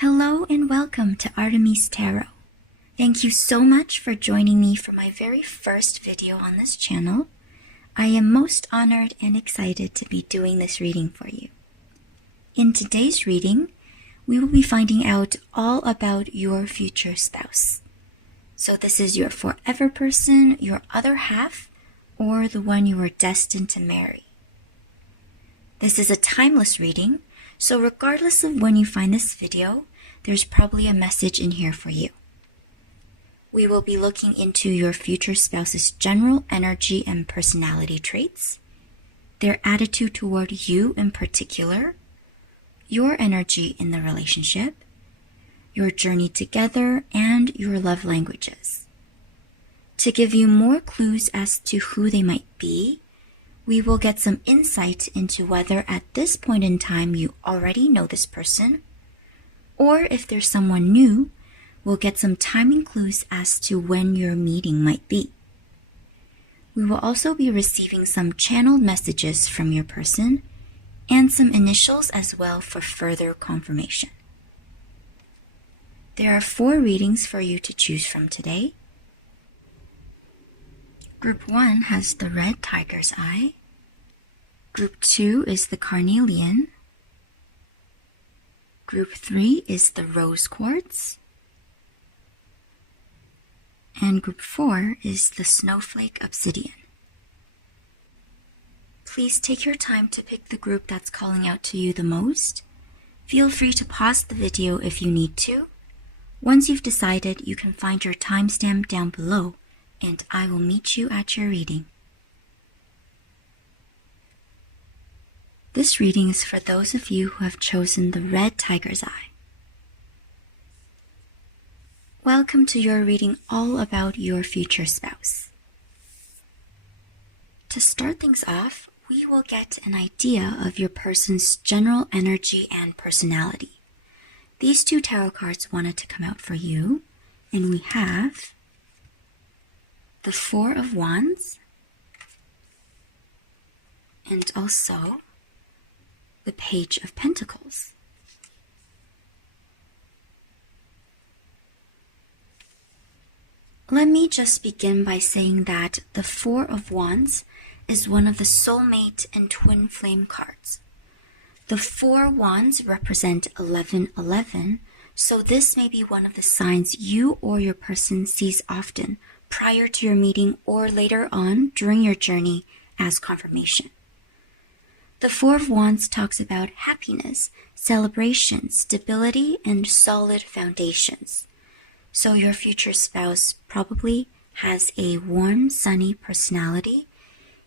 Hello and welcome to Artemisse Tarot. Thank you so much for joining me for my very first video on this channel. I am most honored and excited to be doing this reading for you. In today's reading, we will be finding out all about your future spouse. So this is your forever person, your other half, or the one you are destined to marry. This is a timeless reading, so regardless of when you find this video, there's probably a message in here for you. We will be looking into your future spouse's general energy and personality traits, their attitude toward you in particular, your energy in the relationship, your journey together, and your love languages. To give you more clues as to who they might be, we will get some insight into whether at this point in time you already know this person, or if there's someone new, we'll get some timing clues as to when your meeting might be. We will also be receiving some channeled messages from your person and some initials as well for further confirmation. There are 4 readings for you to choose from today. Group 1 has the red tiger's eye. Group 2 is the Carnelian. Group 3 is the rose quartz. And group 4 is the Snowflake obsidian. Please take your time to pick the group that's calling out to you the most. Feel free to pause the video if you need to. Once you've decided, you can find your timestamp down below, and I will meet you at your reading. This reading is for those of you who have chosen the red tiger's eye. Welcome to your reading all about your future spouse. To start things off, we will get an idea of your person's general energy and personality. These 2 tarot cards wanted to come out for you, and we have the 4 of Wands and also the Page of Pentacles. Let me just begin by saying that the 4 of Wands is one of the soulmate and twin flame cards. The 4 wands represent 1111, so this may be one of the signs you or your person sees often prior to your meeting or later on during your journey as confirmation. The 4 of Wands talks about happiness, celebration, stability, and solid foundations. So your future spouse probably has a warm, sunny personality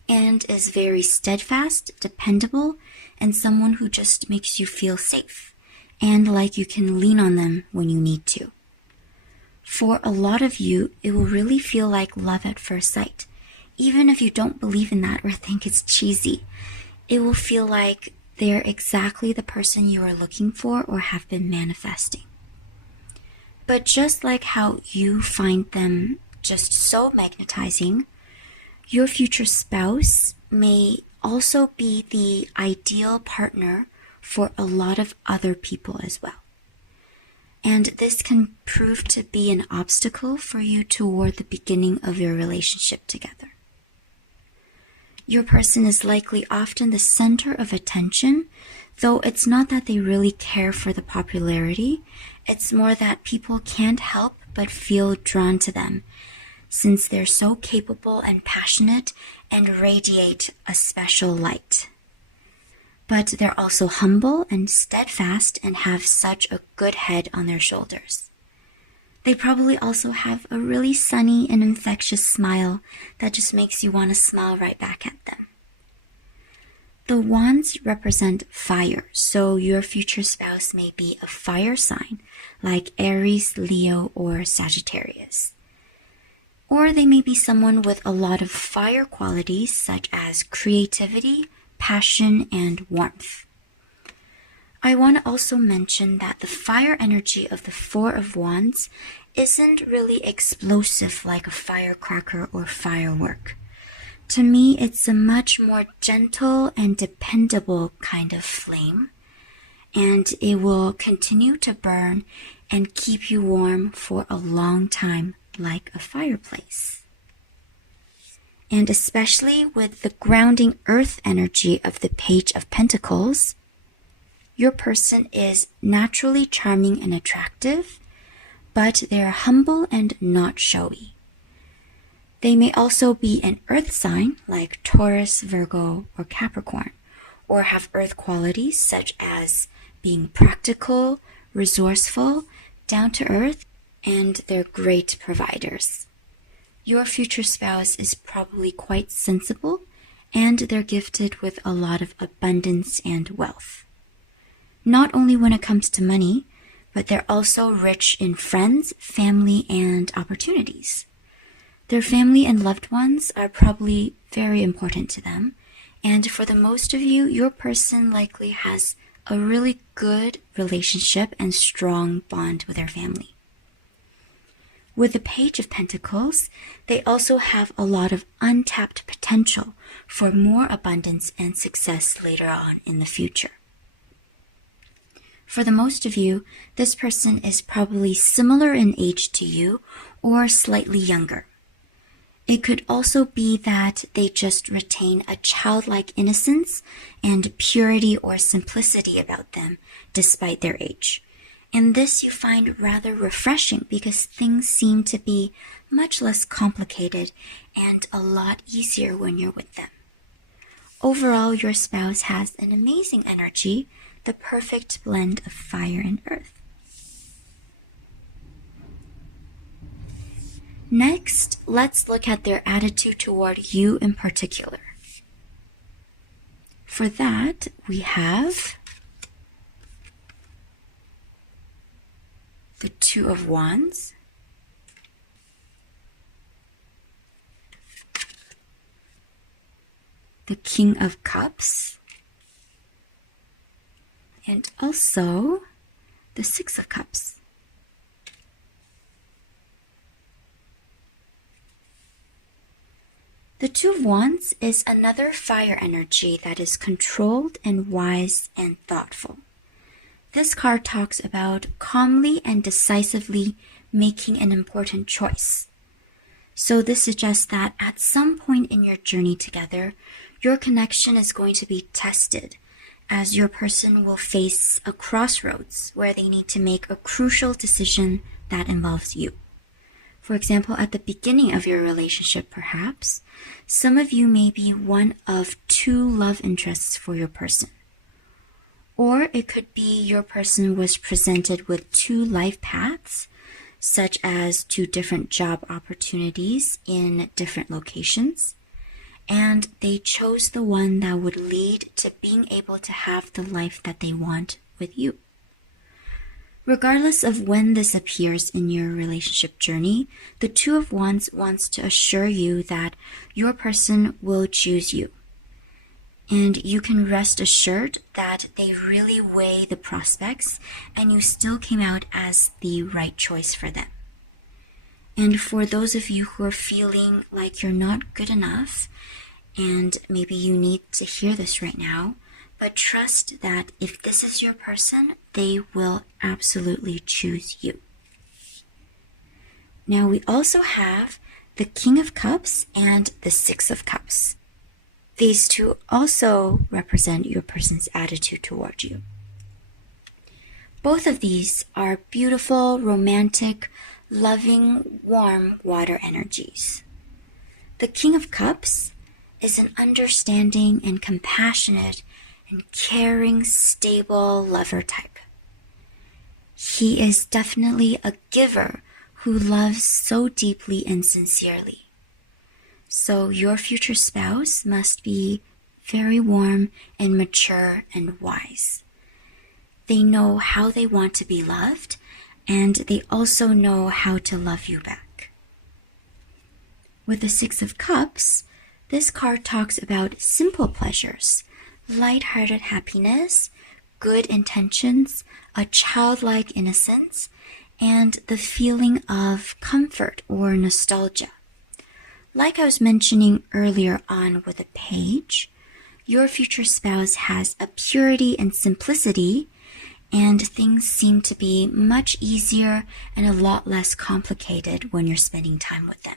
and is very steadfast, dependable, and someone who just makes you feel safe and like you can lean on them when you need to. For a lot of you, it will really feel like love at first sight, even if you don't believe in that or think it's cheesy. It will feel like they're exactly the person you are looking for or have been manifesting. But just like how you find them just so magnetizing, your future spouse may also be the ideal partner for a lot of other people as well. And this can prove to be an obstacle for you toward the beginning of your relationship together. Your person is likely often the center of attention, though it's not that they really care for the popularity. It's more that people can't help but feel drawn to them, since they're so capable and passionate and radiate a special light. But they're also humble and steadfast and have such a good head on their shoulders. They probably also have a really sunny and infectious smile that just makes you want to smile right back at them. The wands represent fire, so your future spouse may be a fire sign like Aries, Leo, or Sagittarius. Or they may be someone with a lot of fire qualities such as creativity, passion, and warmth. I want to also mention that the fire energy of the 4 of Wands isn't really explosive like a firecracker or firework. To me, it's a much more gentle and dependable kind of flame, and it will continue to burn and keep you warm for a long time, like a fireplace. And especially with the grounding earth energy of the Page of Pentacles, your person is naturally charming and attractive, but they're humble and not showy. They may also be an earth sign like Taurus, Virgo, or Capricorn, or have earth qualities such as being practical, resourceful, down to earth, and they're great providers. Your future spouse is probably quite sensible, and they're gifted with a lot of abundance and wealth. Not only when it comes to money, but they're also rich in friends, family, and opportunities. Their family and loved ones are probably very important to them, and for the most of you, your person likely has a really good relationship and strong bond with their family. With the Page of Pentacles, they also have a lot of untapped potential for more abundance and success later on in the future. For the most of you, this person is probably similar in age to you or slightly younger. It could also be that they just retain a childlike innocence and purity or simplicity about them despite their age. And this you find rather refreshing because things seem to be much less complicated and a lot easier when you're with them. Overall, your spouse has an amazing energy, the perfect blend of fire and earth. Next, let's look at their attitude toward you in particular. For that, we have the Two of Wands, the King of Cups, and also the Six of Cups. The Two of Wands is another fire energy that is controlled and wise and thoughtful. This card talks about calmly and decisively making an important choice. So this suggests that at some point in your journey together, your connection is going to be tested, as your person will face a crossroads where they need to make a crucial decision that involves you. For example, at the beginning of your relationship, perhaps, some of you may be one of two love interests for your person. Or it could be your person was presented with two life paths, such as two different job opportunities in different locations, and they chose the one that would lead to being able to have the life that they want with you. Regardless of when this appears in your relationship journey, the Two of Wands wants to assure you that your person will choose you. And you can rest assured that they really weigh the prospects and you still came out as the right choice for them. And for those of you who are feeling like you're not good enough, and maybe you need to hear this right now, but trust that if this is your person, they will absolutely choose you. Now we also have the King of Cups and the Six of Cups. These two also represent your person's attitude toward you. Both of these are beautiful, romantic, loving, warm water energies. The King of Cups is an understanding and compassionate and caring, stable lover type. He is definitely a giver who loves so deeply and sincerely. So your future spouse must be very warm and mature and wise. They know how they want to be loved, and they also know how to love you back. With the Six of Cups, this card talks about simple pleasures, light-hearted happiness, good intentions, a childlike innocence, and the feeling of comfort or nostalgia. Like I was mentioning earlier on with a page, your future spouse has a purity and simplicity, and things seem to be much easier and a lot less complicated when you're spending time with them.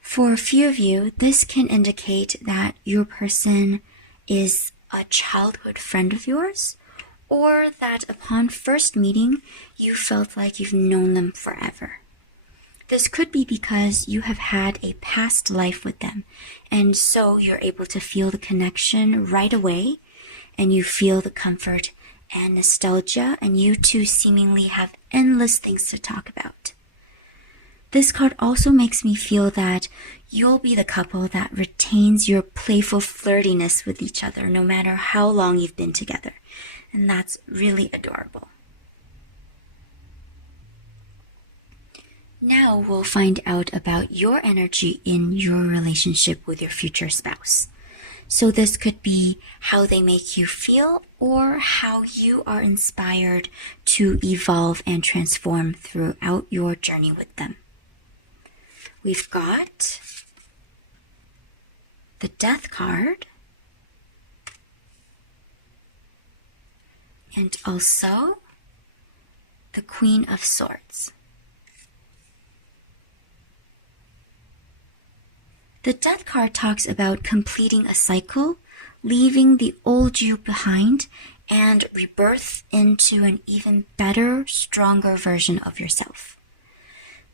For a few of you, this can indicate that your person is a childhood friend of yours, or that upon first meeting, you felt like you've known them forever. This could be because you have had a past life with them, and so you're able to feel the connection right away, and you feel the comfort and nostalgia, and you two seemingly have endless things to talk about. This card also makes me feel that you'll be the couple that retains your playful flirtiness with each other no matter how long you've been together, and that's really adorable. Now we'll find out about your energy in your relationship with your future spouse. So this could be how they make you feel or how you are inspired to evolve and transform throughout your journey with them. We've got the Death card and also the Queen of Swords. The Death card talks about completing a cycle, leaving the old you behind, and rebirth into an even better, stronger version of yourself.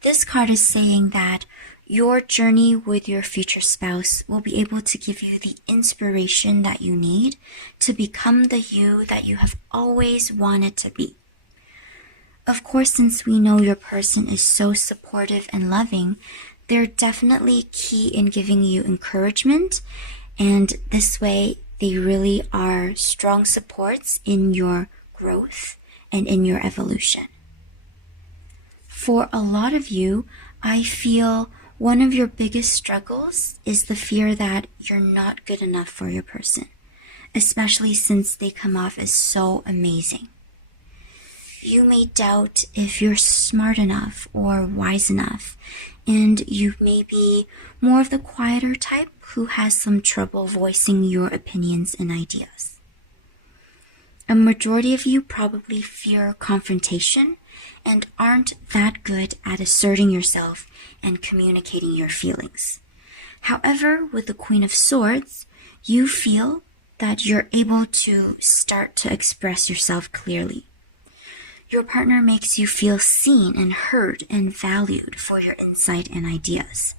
This card is saying that your journey with your future spouse will be able to give you the inspiration that you need to become the you that you have always wanted to be. Of course, since we know your person is so supportive and loving, they're definitely key in giving you encouragement, and this way they really are strong supports in your growth and in your evolution. For a lot of you, I feel one of your biggest struggles is the fear that you're not good enough for your person, especially since they come off as so amazing. You may doubt if you're smart enough or wise enough, and you may be more of the quieter type who has some trouble voicing your opinions and ideas. A majority of you probably fear confrontation and aren't that good at asserting yourself and communicating your feelings. However, with the Queen of Swords, you feel that you're able to start to express yourself clearly. Your partner makes you feel seen and heard and valued for your insight and ideas.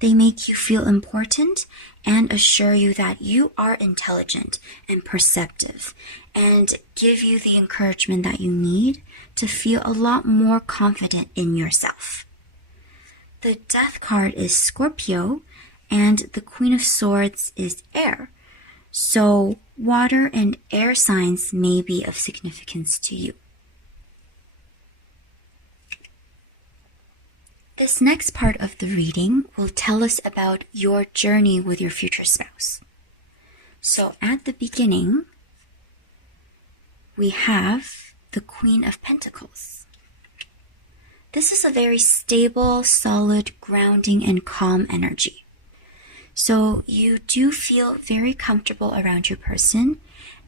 They make you feel important and assure you that you are intelligent and perceptive, and give you the encouragement that you need to feel a lot more confident in yourself. The Death card is Scorpio, and the Queen of Swords is air. So water and air signs may be of significance to you. This next part of the reading will tell us about your journey with your future spouse. So at the beginning, we have the Queen of Pentacles. This is a very stable, solid, grounding, and calm energy. So you do feel very comfortable around your person,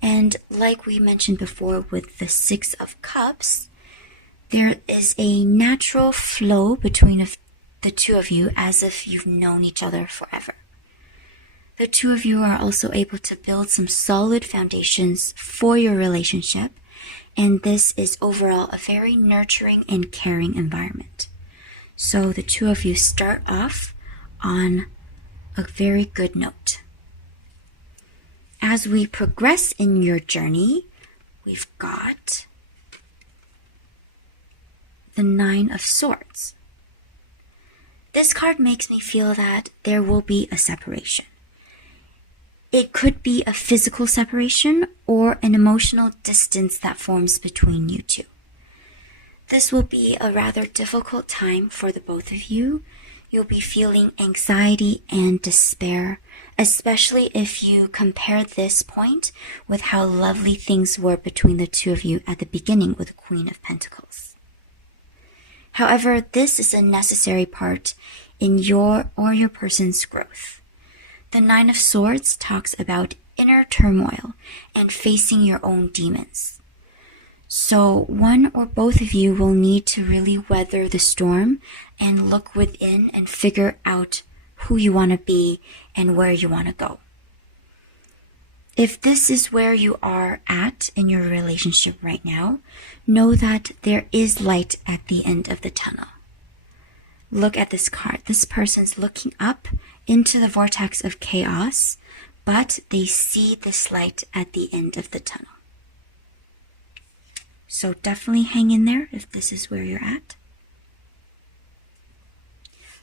and like we mentioned before with the Six of Cups, there is a natural flow between the two of you as if you've known each other forever. The two of you are also able to build some solid foundations for your relationship, and this is overall a very nurturing and caring environment. So the two of you start off on a very good note. As we progress in your journey, we've got the Nine of Swords. This card makes me feel that there will be a separation. It could be a physical separation or an emotional distance that forms between you two. This will be a rather difficult time for the both of you. You'll be feeling anxiety and despair, especially if you compare this point with how lovely things were between the two of you at the beginning with the Queen of Pentacles. However, this is a necessary part in your or your person's growth. The Nine of Swords talks about inner turmoil and facing your own demons. So one or both of you will need to really weather the storm and look within and figure out who you want to be and where you want to go. If this is where you are at in your relationship right now, know that there is light at the end of the tunnel. Look at this card. This person's looking up into the vortex of chaos, but they see this light at the end of the tunnel. So definitely hang in there if this is where you're at.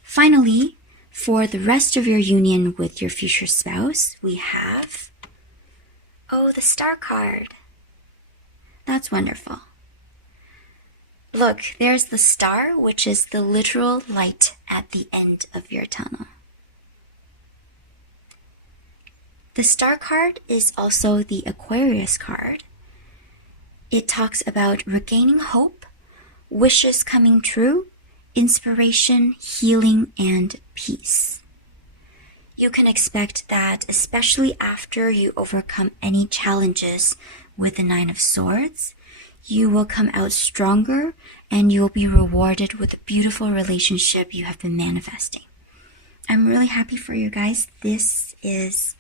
Finally, for the rest of your union with your future spouse, we have, the Star card. That's wonderful. Look, there's the star, which is the literal light at the end of your tunnel. The Star card is also the Aquarius card. It talks about regaining hope, wishes coming true, inspiration, healing, and peace. You can expect that, especially after you overcome any challenges with the Nine of Swords, you will come out stronger and you will be rewarded with a beautiful relationship you have been manifesting. I'm really happy for you guys. This is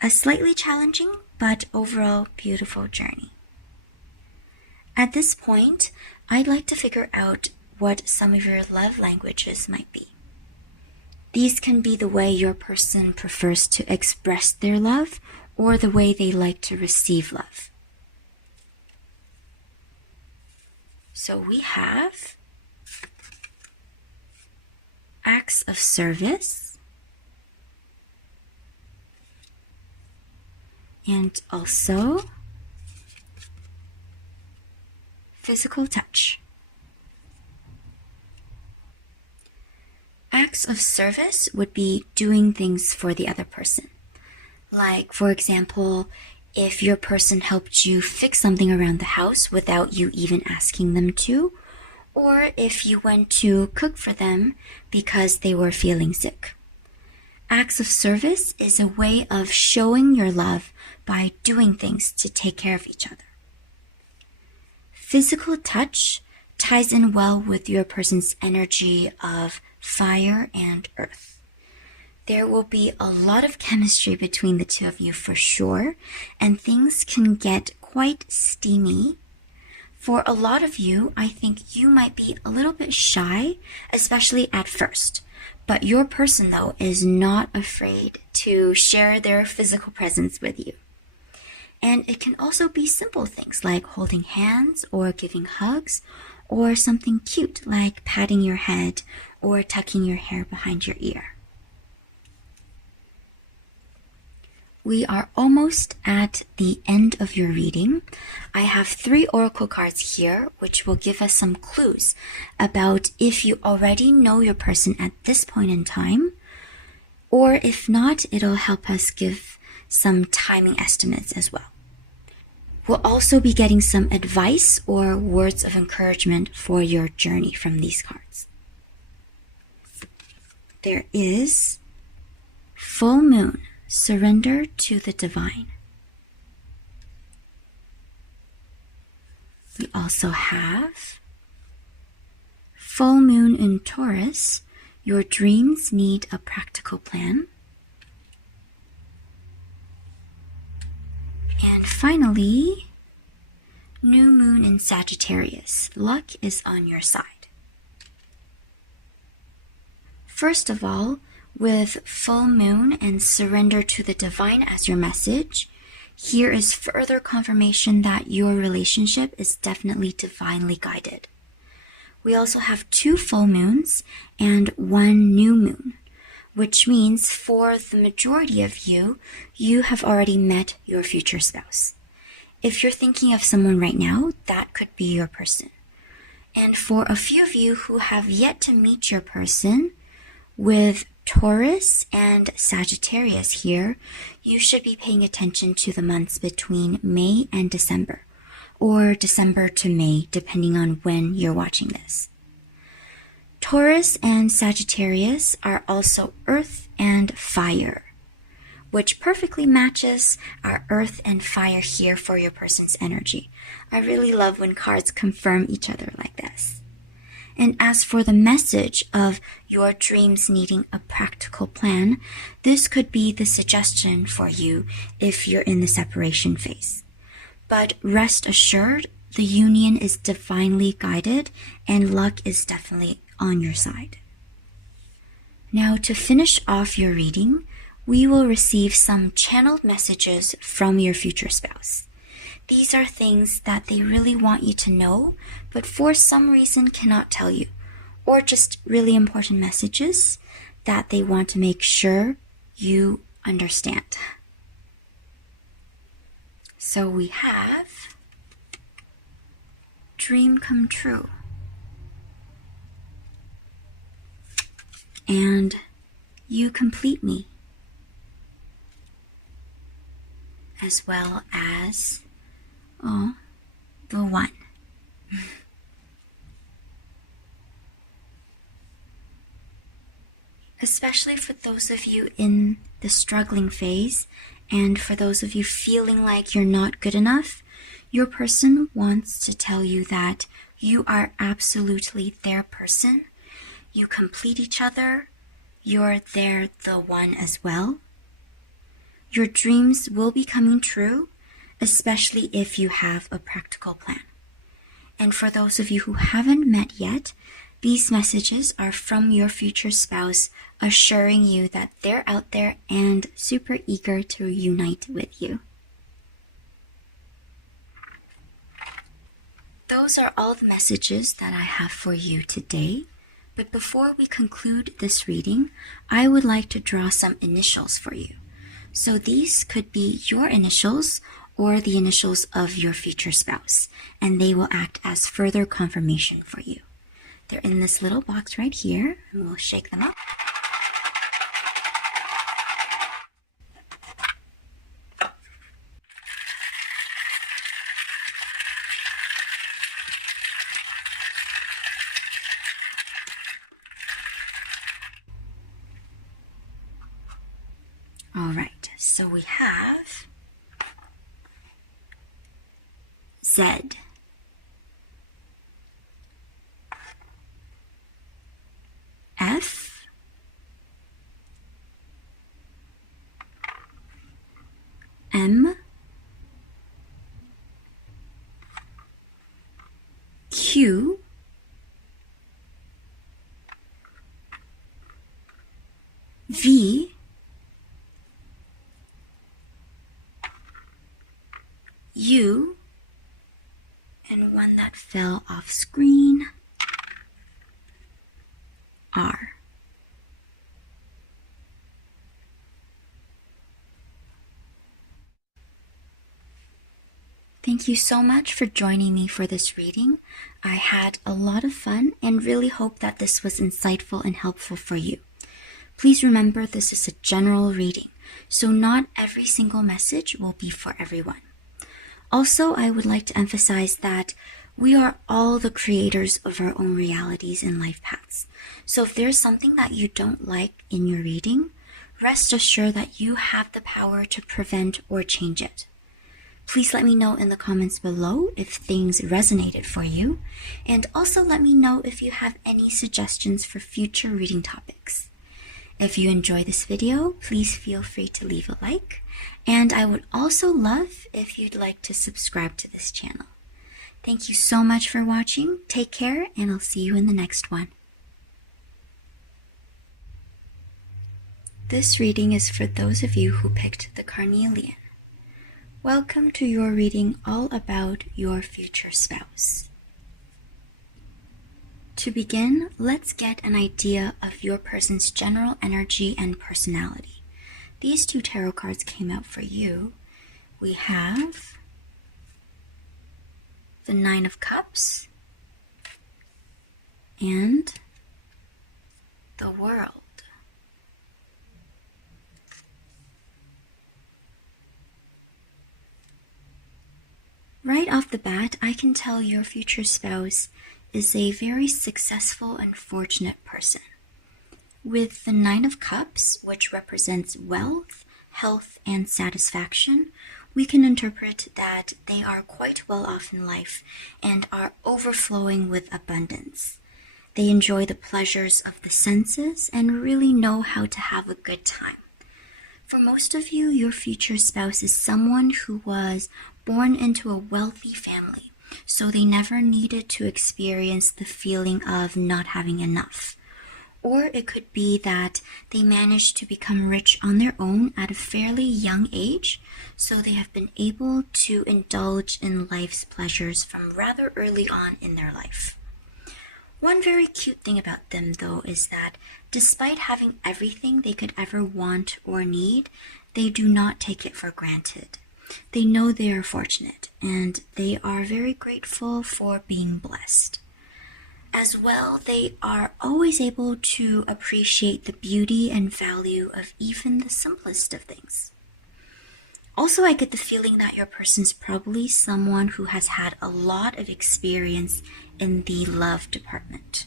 a slightly challenging, but overall beautiful journey. At this point, I'd like to figure out what some of your love languages might be. These can be the way your person prefers to express their love or the way they like to receive love. So we have acts of service and also physical touch. Acts of service would be doing things for the other person. Like, for example, if your person helped you fix something around the house without you even asking them to, or if you went to cook for them because they were feeling sick. Acts of service is a way of showing your love by doing things to take care of each other. Physical touch ties in well with your person's energy of fire and earth. There will be a lot of chemistry between the two of you for sure, and things can get quite steamy. For a lot of you, I think you might be a little bit shy, especially at first. But your person, though, is not afraid to share their physical presence with you. And it can also be simple things like holding hands or giving hugs, or something cute like patting your head or tucking your hair behind your ear. We are almost at the end of your reading. I have 3 oracle cards here, which will give us some clues about if you already know your person at this point in time, or if not, it'll help us give some timing estimates as well. We'll also be getting some advice or words of encouragement for your journey from these cards. There is Full Moon, Surrender to the Divine. We also have Full Moon in Taurus, Your Dreams Need a Practical Plan. And finally, New Moon in Sagittarius, Luck is on your side. First of all, with Full Moon and Surrender to the Divine as your message, here is further confirmation that your relationship is definitely divinely guided. We also have 2 full moons and 1 new moon, which means for the majority of you, you have already met your future spouse. If you're thinking of someone right now, that could be your person. And for a few of you who have yet to meet your person, with Taurus and Sagittarius here, you should be paying attention to the months between May and December, or December to May, depending on when you're watching this. Taurus and Sagittarius are also earth and fire, which perfectly matches our earth and fire here for your person's energy. I really love when cards confirm each other like this. And as for the message of your dreams needing a practical plan, this could be the suggestion for you if you're in the separation phase. But rest assured, the union is divinely guided and luck is definitely on your side. Now, to finish off your reading, we will receive some channeled messages from your future spouse. These are things that they really want you to know, but for some reason cannot tell you, or just really important messages that they want to make sure you understand. So we have dream come true. And you complete me. As well as, the one. Especially for those of you in the struggling phase, and for those of you feeling like you're not good enough, your person wants to tell you that you are absolutely their person. You complete each other. You're the one as well. Your dreams will be coming true, especially if you have a practical plan. And for those of you who haven't met yet, these messages are from your future spouse assuring you that they're out there and super eager to unite with you. Those are all the messages that I have for you today. But before we conclude this reading, I would like to draw some initials for you. So these could be your initials or the initials of your future spouse, and they will act as further confirmation for you. They're in this little box right here, and we'll shake them up. All right, so we have Z, F, M, Q, V, U, and one that fell off screen, R. Thank you so much for joining me for this reading. I had a lot of fun and really hope that this was insightful and helpful for you. Please remember this is a general reading, so not every single message will be for everyone. Also, I would like to emphasize that we are all the creators of our own realities and life paths. So if there's something that you don't like in your reading, rest assured that you have the power to prevent or change it. Please let me know in the comments below if things resonated for you, and also let me know if you have any suggestions for future reading topics. If you enjoy this video, please feel free to leave a like, and I would also love if you'd like to subscribe to this channel. Thank you so much for watching, take care, and I'll see you in the next one. This reading is for those of you who picked the Carnelian. Welcome to your reading all about your future spouse. To begin, let's get an idea of your person's general energy and personality. These two tarot cards came out for you. We have the Nine of Cups and the World. Right off the bat, I can tell your future spouse is a very successful and fortunate person. With the Nine of Cups, which represents wealth, health, and satisfaction, we can interpret that they are quite well off in life and are overflowing with abundance. They enjoy the pleasures of the senses and really know how to have a good time. For most of you, your future spouse is someone who was born into a wealthy family, so they never needed to experience the feeling of not having enough. Or it could be that they managed to become rich on their own at a fairly young age, so they have been able to indulge in life's pleasures from rather early on in their life. One very cute thing about them, though, is that despite having everything they could ever want or need, they do not take it for granted. They know they are fortunate, and they are very grateful for being blessed. As well, they are always able to appreciate the beauty and value of even the simplest of things. Also, I get the feeling that your person's probably someone who has had a lot of experience in the love department.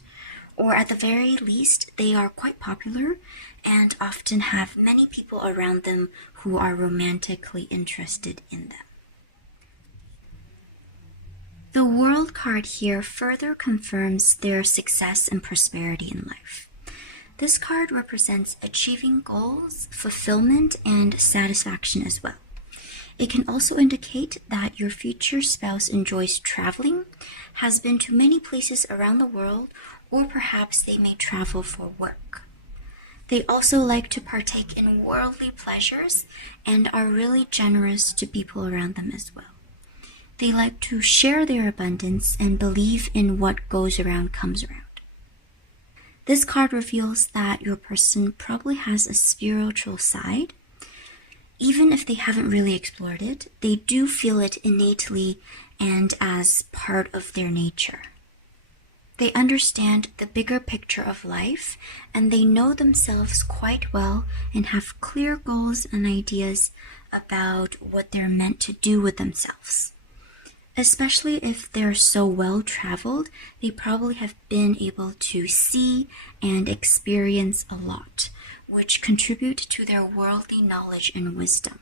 Or at the very least, they are quite popular and often have many people around them who are romantically interested in them. The World card here further confirms their success and prosperity in life. This card represents achieving goals, fulfillment, and satisfaction as well. It can also indicate that your future spouse enjoys traveling, has been to many places around the world, or perhaps they may travel for work. They also like to partake in worldly pleasures and are really generous to people around them as well. They like to share their abundance and believe in what goes around comes around. This card reveals that your person probably has a spiritual side. Even if they haven't really explored it, they do feel it innately and as part of their nature. They understand the bigger picture of life, and they know themselves quite well and have clear goals and ideas about what they're meant to do with themselves. Especially if they're so well traveled, they probably have been able to see and experience a lot, which contribute to their worldly knowledge and wisdom.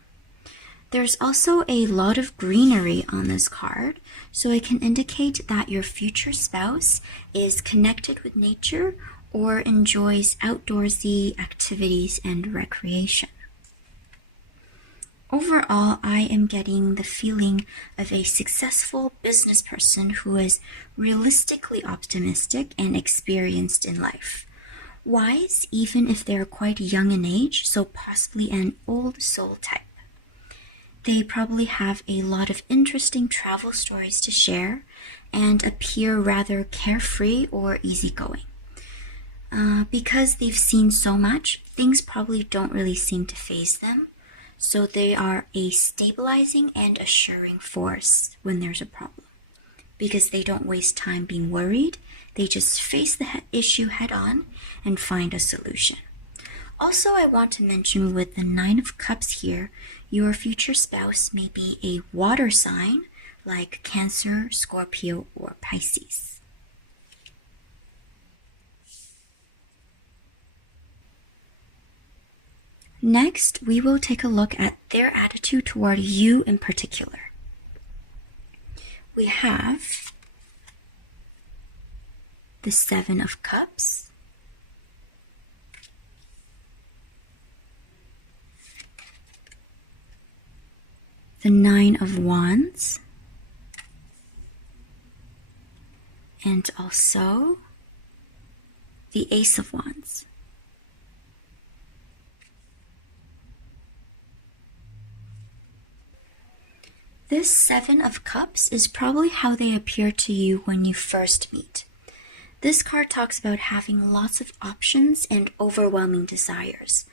There's also a lot of greenery on this card, so it can indicate that your future spouse is connected with nature or enjoys outdoorsy activities and recreation. Overall, I am getting the feeling of a successful business person who is realistically optimistic and experienced in life. Wise, even if they're quite young in age, so possibly an old soul type. They probably have a lot of interesting travel stories to share and appear rather carefree or easygoing. Because they've seen so much, things probably don't really seem to faze them. So they are a stabilizing and assuring force when there's a problem. Because they don't waste time being worried, they just face the issue head on and find a solution. Also, I want to mention with the Nine of Cups here, your future spouse may be a water sign like Cancer, Scorpio, or Pisces. Next, we will take a look at their attitude toward you in particular. We have the Seven of Cups, the Nine of Wands, and also the Ace of Wands. This Seven of Cups is probably how they appear to you when you first meet. This card talks about having lots of options and overwhelming desires,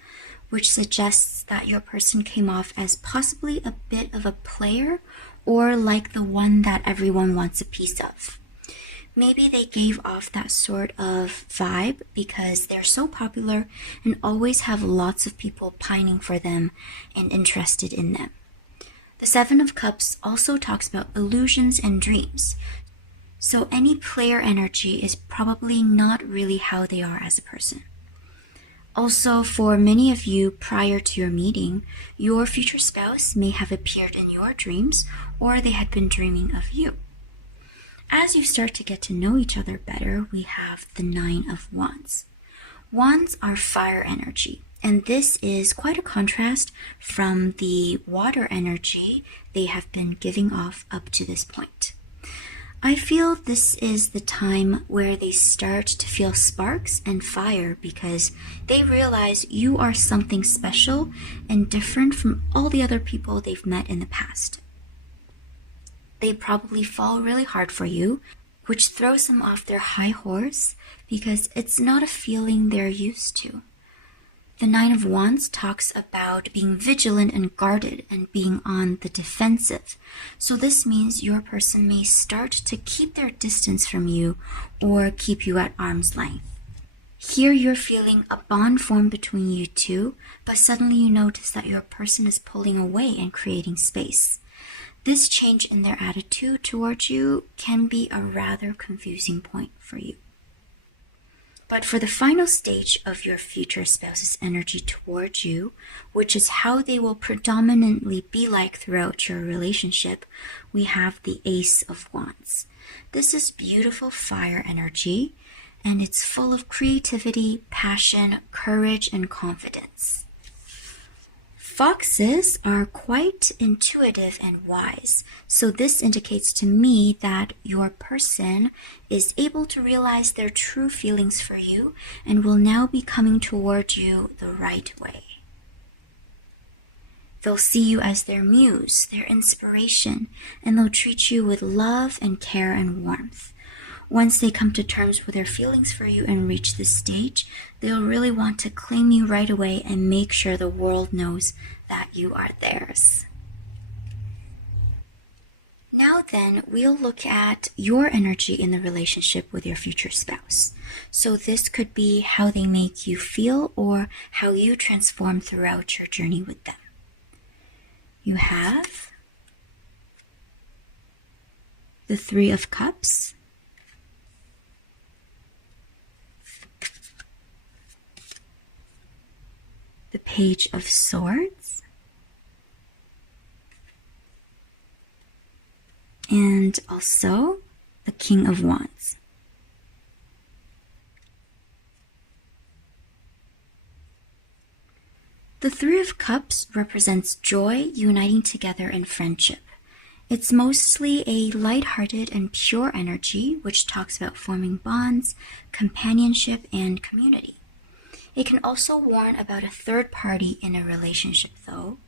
which suggests that your person came off as possibly a bit of a player or like the one that everyone wants a piece of. Maybe they gave off that sort of vibe because they're so popular and always have lots of people pining for them and interested in them. The Seven of Cups also talks about illusions and dreams, so any player energy is probably not really how they are as a person. Also, for many of you prior to your meeting, your future spouse may have appeared in your dreams or they had been dreaming of you. As you start to get to know each other better, we have the Nine of Wands. Wands are fire energy, and this is quite a contrast from the water energy they have been giving off up to this point. I feel this is the time where they start to feel sparks and fire because they realize you are something special and different from all the other people they've met in the past. They probably fall really hard for you, which throws them off their high horse because it's not a feeling they're used to. The Nine of Wands talks about being vigilant and guarded and being on the defensive. So this means your person may start to keep their distance from you or keep you at arm's length. Here you're feeling a bond form between you two, but suddenly you notice that your person is pulling away and creating space. This change in their attitude towards you can be a rather confusing point for you. But for the final stage of your future spouse's energy towards you, which is how they will predominantly be like throughout your relationship, we have the Ace of Wands. This is beautiful fire energy, and it's full of creativity, passion, courage, and confidence. Foxes are quite intuitive and wise, so this indicates to me that your person is able to realize their true feelings for you and will now be coming towards you the right way. They'll see you as their muse, their inspiration, and they'll treat you with love and care and warmth. Once they come to terms with their feelings for you and reach this stage, they'll really want to claim you right away and make sure the world knows that you are theirs. Now then, we'll look at your energy in the relationship with your future spouse. So this could be how they make you feel or how you transform throughout your journey with them. You have the Three of Cups, the Page of Swords, and also the King of Wands. The Three of Cups represents joy uniting together in friendship. It's mostly a light-hearted and pure energy, which talks about forming bonds, companionship, and community. It can also warn about a third party in a relationship though.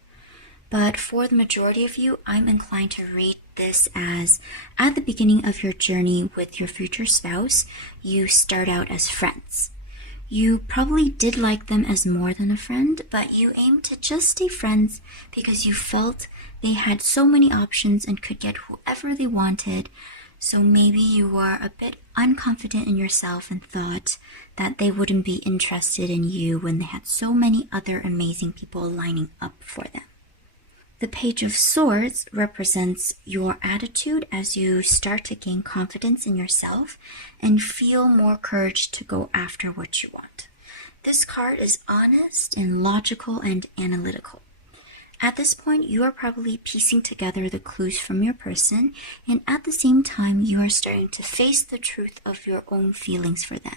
But for the majority of you, I'm inclined to read this as at the beginning of your journey with your future spouse, you start out as friends. You probably did like them as more than a friend, but you aim to just stay friends because you felt they had so many options and could get whoever they wanted. So maybe you were a bit unconfident in yourself and thought that they wouldn't be interested in you when they had so many other amazing people lining up for them. The Page of Swords represents your attitude as you start to gain confidence in yourself and feel more courage to go after what you want. This card is honest and logical and analytical. At this point, you are probably piecing together the clues from your person, and at the same time, you are starting to face the truth of your own feelings for them.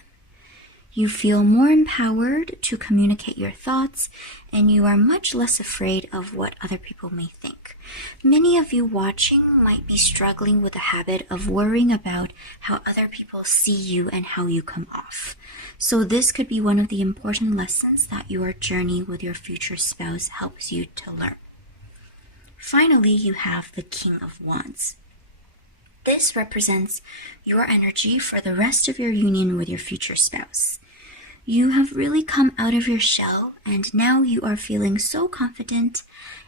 You feel more empowered to communicate your thoughts, and you are much less afraid of what other people may think. Many of you watching might be struggling with the habit of worrying about how other people see you and how you come off. So this could be one of the important lessons that your journey with your future spouse helps you to learn. Finally, you have the King of Wands. This represents your energy for the rest of your union with your future spouse. You have really come out of your shell, and now you are feeling so confident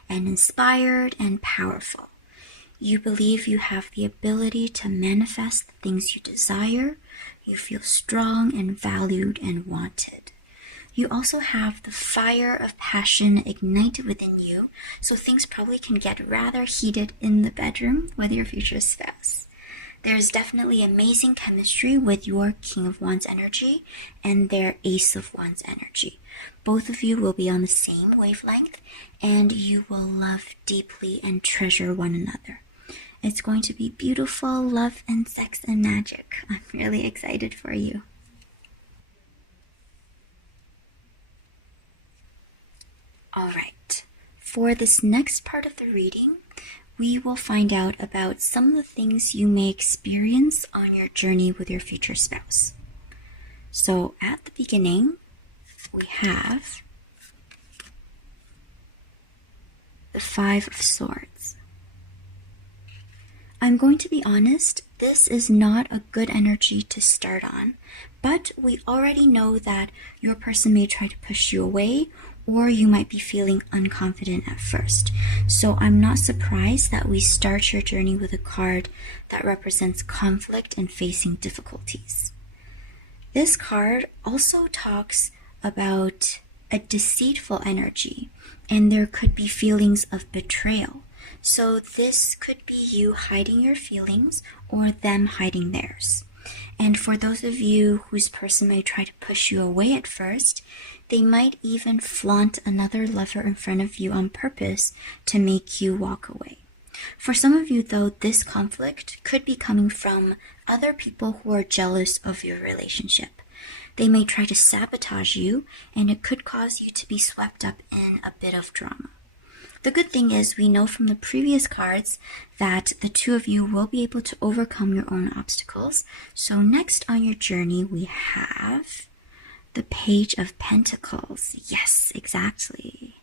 and inspired and powerful. You believe you have the ability to manifest the things you desire. You feel strong and valued and wanted. You also have the fire of passion ignited within you, so things probably can get rather heated in the bedroom with your future spouse. There's definitely amazing chemistry with your King of Wands energy and their Ace of Wands energy. Both of you will be on the same wavelength, and you will love deeply and treasure one another. It's going to be beautiful love and sex and magic. I'm really excited for you. Alright, for this next part of the reading, we will find out about some of the things you may experience on your journey with your future spouse. So at the beginning, we have the Five of Swords. I'm going to be honest, this is not a good energy to start on, but we already know that your person may try to push you away, or you might be feeling unconfident at first. So I'm not surprised that we start your journey with a card that represents conflict and facing difficulties. This card also talks about a deceitful energy, and there could be feelings of betrayal. So this could be you hiding your feelings or them hiding theirs. And for those of you whose person may try to push you away at first, they might even flaunt another lover in front of you on purpose to make you walk away. For some of you, though, this conflict could be coming from other people who are jealous of your relationship. They may try to sabotage you, and it could cause you to be swept up in a bit of drama. The good thing is we know from the previous cards that the two of you will be able to overcome your own obstacles. So next on your journey, we have the Page of Pentacles. Yes, exactly.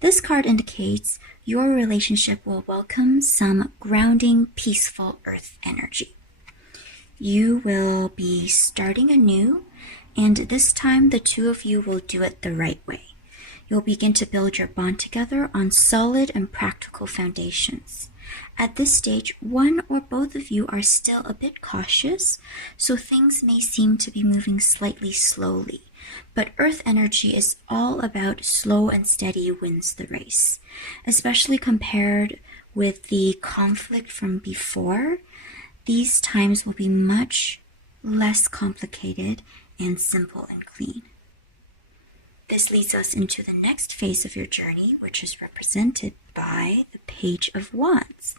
This card indicates your relationship will welcome some grounding, peaceful earth energy. You will be starting anew, and this time the two of you will do it the right way. You'll begin to build your bond together on solid and practical foundations. At this stage, one or both of you are still a bit cautious, so things may seem to be moving slightly slowly. But earth energy is all about slow and steady wins the race, especially compared with the conflict from before. These times will be much less complicated and simple and clean. This leads us into the next phase of your journey, which is represented by the Page of Wands.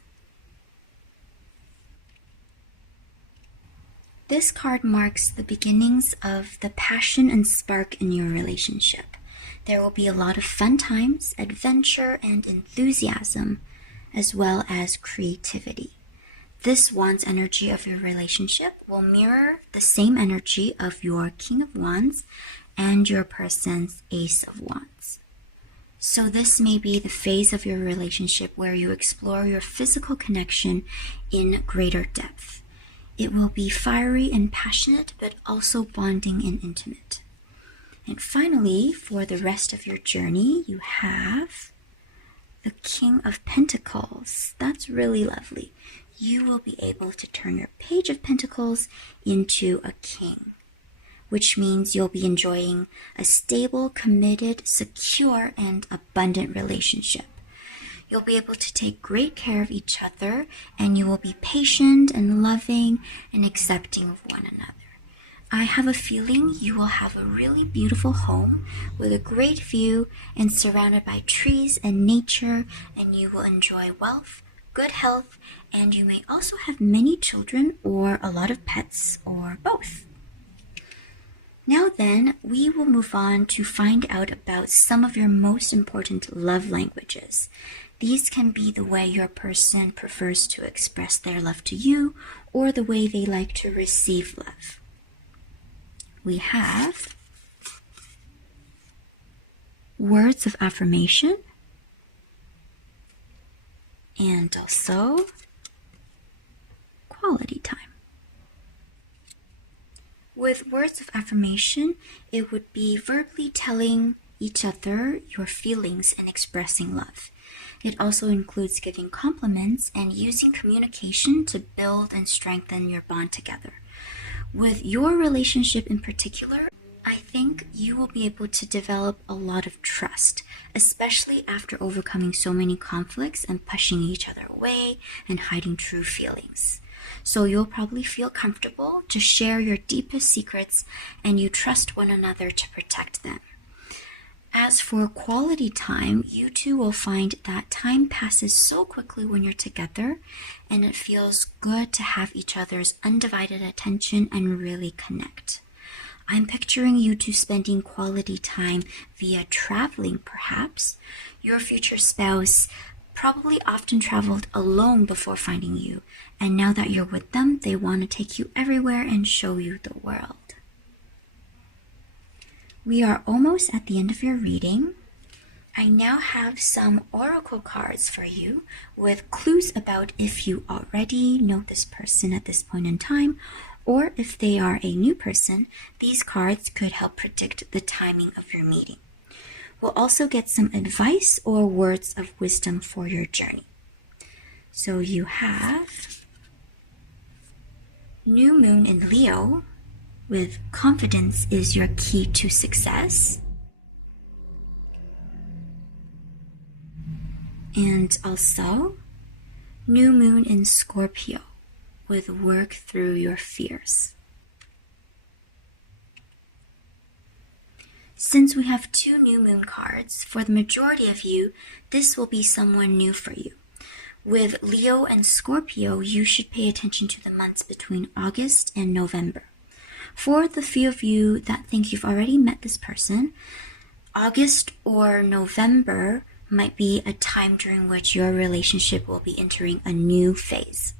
This card marks the beginnings of the passion and spark in your relationship. There will be a lot of fun times, adventure, and enthusiasm, as well as creativity. This Wands energy of your relationship will mirror the same energy of your King of Wands and your person's Ace of Wands. So this may be the phase of your relationship where you explore your physical connection in greater depth. It will be fiery and passionate, but also bonding and intimate. And finally, for the rest of your journey, you have the King of Pentacles. That's really lovely. You will be able to turn your Page of Pentacles into a king, which means you'll be enjoying a stable, committed, secure, and abundant relationship. You'll be able to take great care of each other, and you will be patient and loving and accepting of one another. I have a feeling you will have a really beautiful home with a great view and surrounded by trees and nature, and you will enjoy wealth, good health, and you may also have many children or a lot of pets or both. Now then, we will move on to find out about some of your most important love languages. These can be the way your person prefers to express their love to you or the way they like to receive love. We have words of affirmation and also quality time. With words of affirmation, it would be verbally telling each other your feelings and expressing love. It also includes giving compliments and using communication to build and strengthen your bond together. With your relationship in particular, I think you will be able to develop a lot of trust, especially after overcoming so many conflicts and pushing each other away and hiding true feelings. so you'll probably feel comfortable to share your deepest secrets and you trust one another to protect them. As for quality time, you two will find that time passes so quickly when you're together, and it feels good to have each other's undivided attention and really connect. I'm picturing you two spending quality time via traveling, perhaps. Your future spouse probably often traveled alone before finding you, and now that you're with them, they want to take you everywhere and show you the world. We are almost at the end of your reading. I now have some oracle cards for you with clues about if you already know this person at this point in time, or if they are a new person. These cards could help predict the timing of your meeting. We'll also get some advice or words of wisdom for your journey. So you have New Moon in Leo, with confidence is your key to success. And also, New Moon in Scorpio, with work through your fears. Since we have 2 new moon cards, for the majority of you, this will be someone new for you. With Leo and Scorpio, you should pay attention to the months between August and November. For the few of you that think you've already met this person, August or November might be a time during which your relationship will be entering a new phase.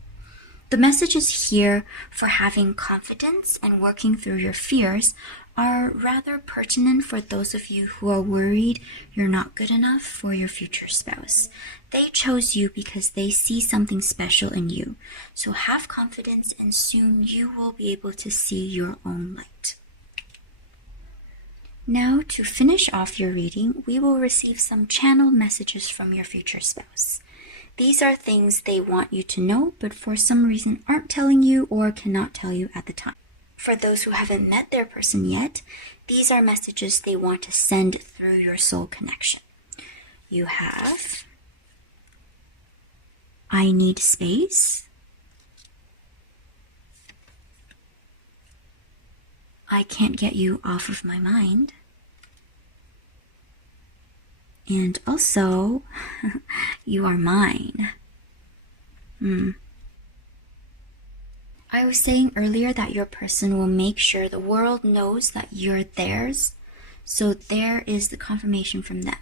The messages here for having confidence and working through your fears are rather pertinent for those of you who are worried you're not good enough for your future spouse. They chose you because they see something special in you. So have confidence and soon you will be able to see your own light. Now, to finish off your reading, we will receive some channeled messages from your future spouse. These are things they want you to know, but for some reason aren't telling you or cannot tell you at the time. For those who haven't met their person yet, these are messages they want to send through your soul connection. You have I need space. I can't get you off of my mind. And also, you are mine. I was saying earlier that your person will make sure the world knows that you're theirs, so there is the confirmation from them.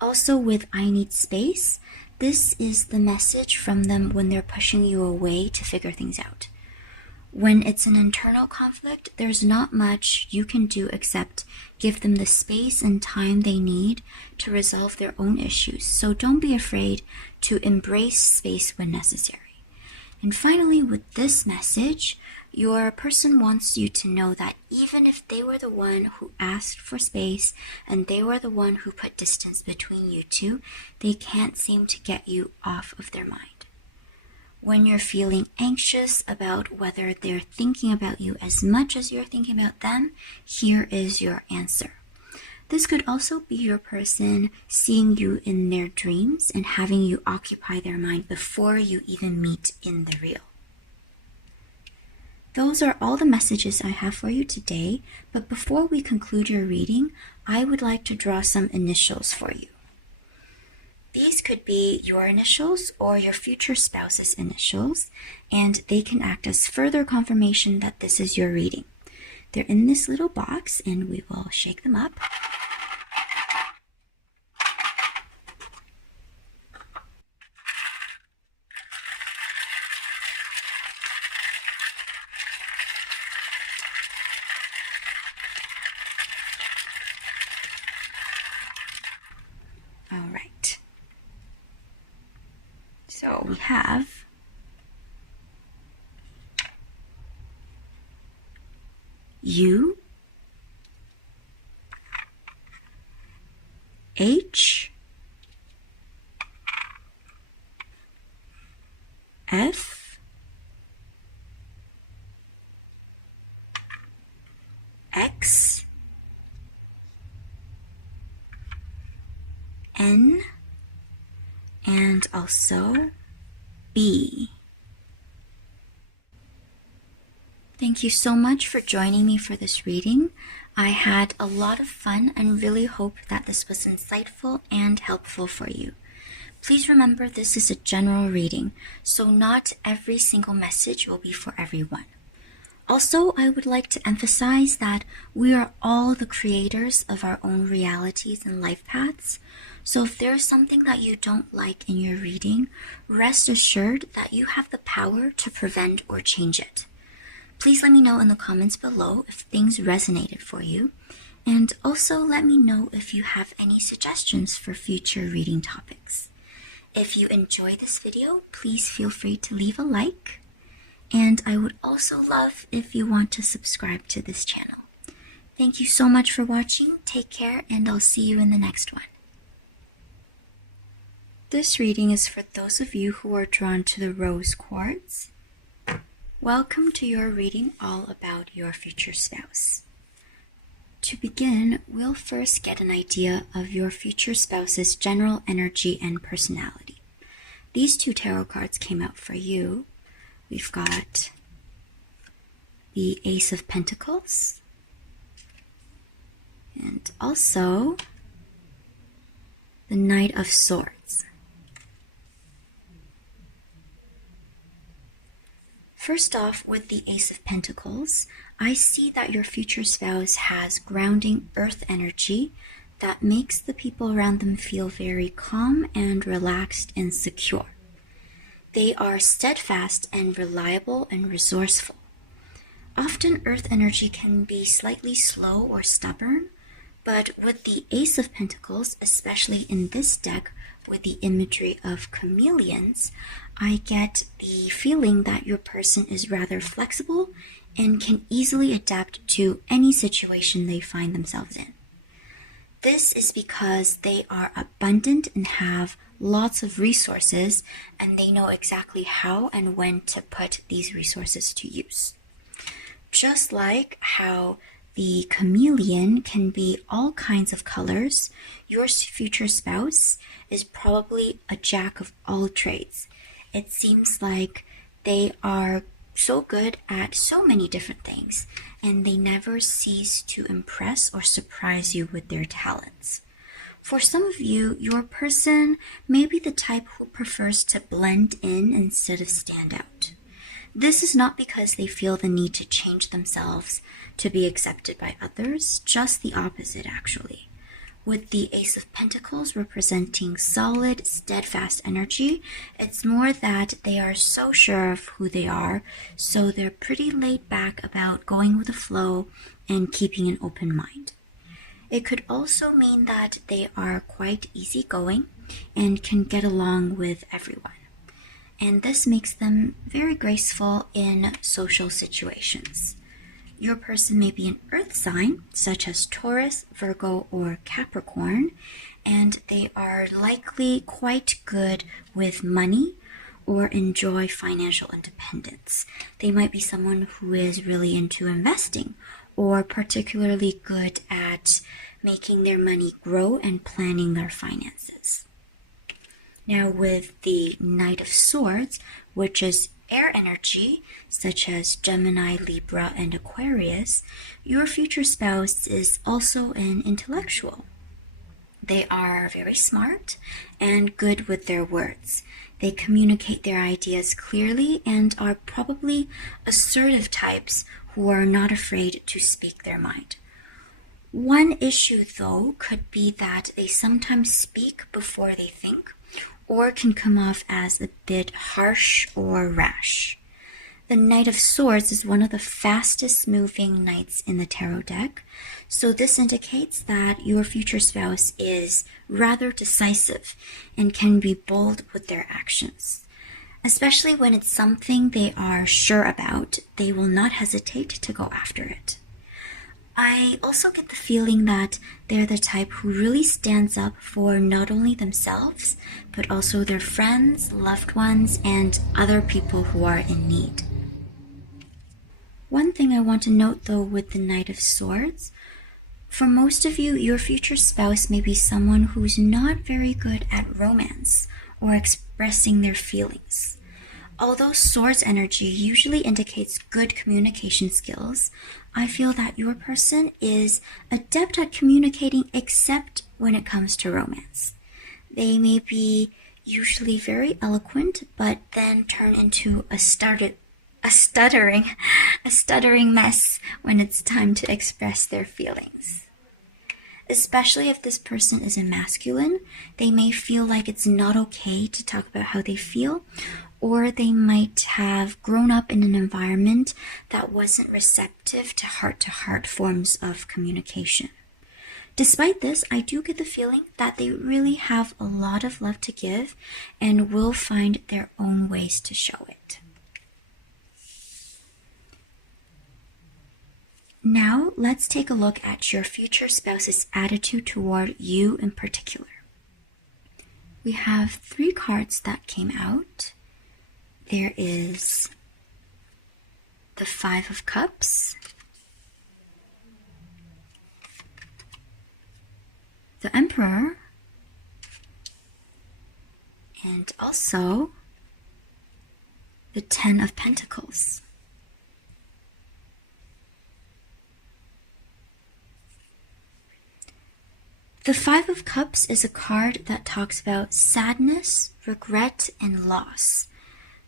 Also with I need space, this is the message from them when they're pushing you away to figure things out. When it's an internal conflict, there's not much you can do except give them the space and time they need to resolve their own issues. So don't be afraid to embrace space when necessary. And finally, with this message, your person wants you to know that even if they were the one who asked for space and they were the one who put distance between you two, they can't seem to get you off of their mind. When you're feeling anxious about whether they're thinking about you as much as you're thinking about them, here is your answer. This could also be your person seeing you in their dreams and having you occupy their mind before you even meet in the real. Those are all the messages I have for you today, but before we conclude your reading, I would like to draw some initials for you. These could be your initials or your future spouse's initials, and they can act as further confirmation that this is your reading. They're in this little box, and we will shake them up. All right. So we have U, H, F, X, N, and also B. Thank you so much for joining me for this reading. I had a lot of fun and really hope that this was insightful and helpful for you. Please remember this is a general reading, so not every single message will be for everyone. Also, I would like to emphasize that we are all the creators of our own realities and life paths. So if there's something that you don't like in your reading, rest assured that you have the power to prevent or change it. Please let me know in the comments below if things resonated for you. And also let me know if you have any suggestions for future reading topics. If you enjoyed this video, please feel free to leave a like. And I would also love if you want to subscribe to this channel. Thank you so much for watching. Take care, and I'll see you in the next one. This reading is for those of you who are drawn to the rose quartz. Welcome to your reading all about your future spouse. To begin, we'll first get an idea of your future spouse's general energy and personality. These two tarot cards came out for you. We've got the Ace of Pentacles and also the Knight of Swords. First off, with the Ace of Pentacles, I see that your future spouse has grounding earth energy that makes the people around them feel very calm and relaxed and secure. They are steadfast and reliable and resourceful. Often earth energy can be slightly slow or stubborn, but with the Ace of Pentacles, especially in this deck with the imagery of chameleons, I get the feeling that your person is rather flexible and can easily adapt to any situation they find themselves in. This is because they are abundant and have lots of resources, and they know exactly how and when to put these resources to use. Just like how the chameleon can be all kinds of colors, your future spouse is probably a jack of all trades. It seems like they are so good at so many different things, and they never cease to impress or surprise you with their talents. For some of you, your person may be the type who prefers to blend in instead of stand out. This is not because they feel the need to change themselves to be accepted by others, just the opposite actually. With the Ace of Pentacles representing solid, steadfast energy, it's more that they are so sure of who they are, so they're pretty laid back about going with the flow and keeping an open mind. It could also mean that they are quite easygoing and can get along with everyone. And this makes them very graceful in social situations. Your person may be an earth sign, such as Taurus, Virgo, or Capricorn, and they are likely quite good with money or enjoy financial independence. They might be someone who is really into investing or particularly good at making their money grow and planning their finances. Now with the Knight of Swords, which is air energy, such as Gemini, Libra, and Aquarius, your future spouse is also an intellectual. They are very smart and good with their words. They communicate their ideas clearly and are probably assertive types who are not afraid to speak their mind. One issue, though, could be that they sometimes speak before they think, or can come off as a bit harsh or rash. The Knight of Swords is one of the fastest moving knights in the tarot deck, so this indicates that your future spouse is rather decisive and can be bold with their actions. Especially when it's something they are sure about, they will not hesitate to go after it. I also get the feeling that they're the type who really stands up for not only themselves, but also their friends, loved ones, and other people who are in need. One thing I want to note though with the Knight of Swords, for most of you, your future spouse may be someone who's not very good at romance or expressing their feelings. Although swords energy usually indicates good communication skills, I feel that your person is adept at communicating except when it comes to romance. They may be usually very eloquent, but then turn into a stuttering mess when it's time to express their feelings. Especially if this person is a masculine, they may feel like it's not okay to talk about how they feel, or they might have grown up in an environment that wasn't receptive to heart-to-heart forms of communication. Despite this, I do get the feeling that they really have a lot of love to give and will find their own ways to show it. Now, let's take a look at your future spouse's attitude toward you in particular. We have 3 cards that came out. There is the 5 of Cups, the Emperor, and also the 10 of Pentacles. The 5 of Cups is a card that talks about sadness, regret, and loss.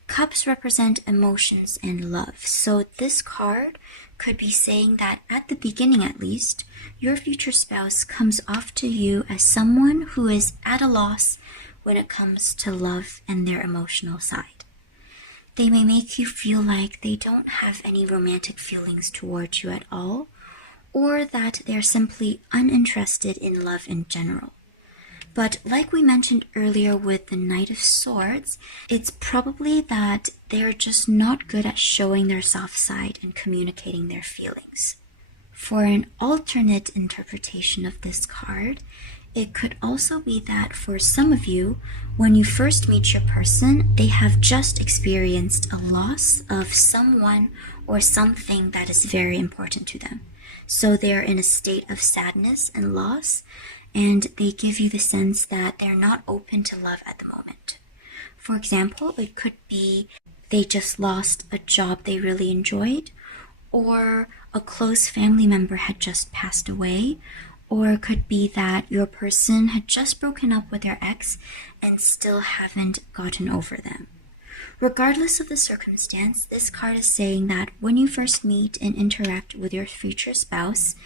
Cups represent emotions and love, so this card could be saying that at the beginning at least, your future spouse comes off to you as someone who is at a loss when it comes to love and their emotional side. They may make you feel like they don't have any romantic feelings towards you at all, or that they're simply uninterested in love in general. But like we mentioned earlier with the Knight of Swords, it's probably that they're just not good at showing their soft side and communicating their feelings. For an alternate interpretation of this card, it could also be that for some of you, when you first meet your person, they have just experienced a loss of someone or something that is very important to them. So they're in a state of sadness and loss, and they give you the sense that they're not open to love at the moment. For example, it could be they just lost a job they really enjoyed, or a close family member had just passed away, or it could be that your person had just broken up with their ex and still haven't gotten over them. Regardless of the circumstance, this card is saying that when you first meet and interact with your future spouse,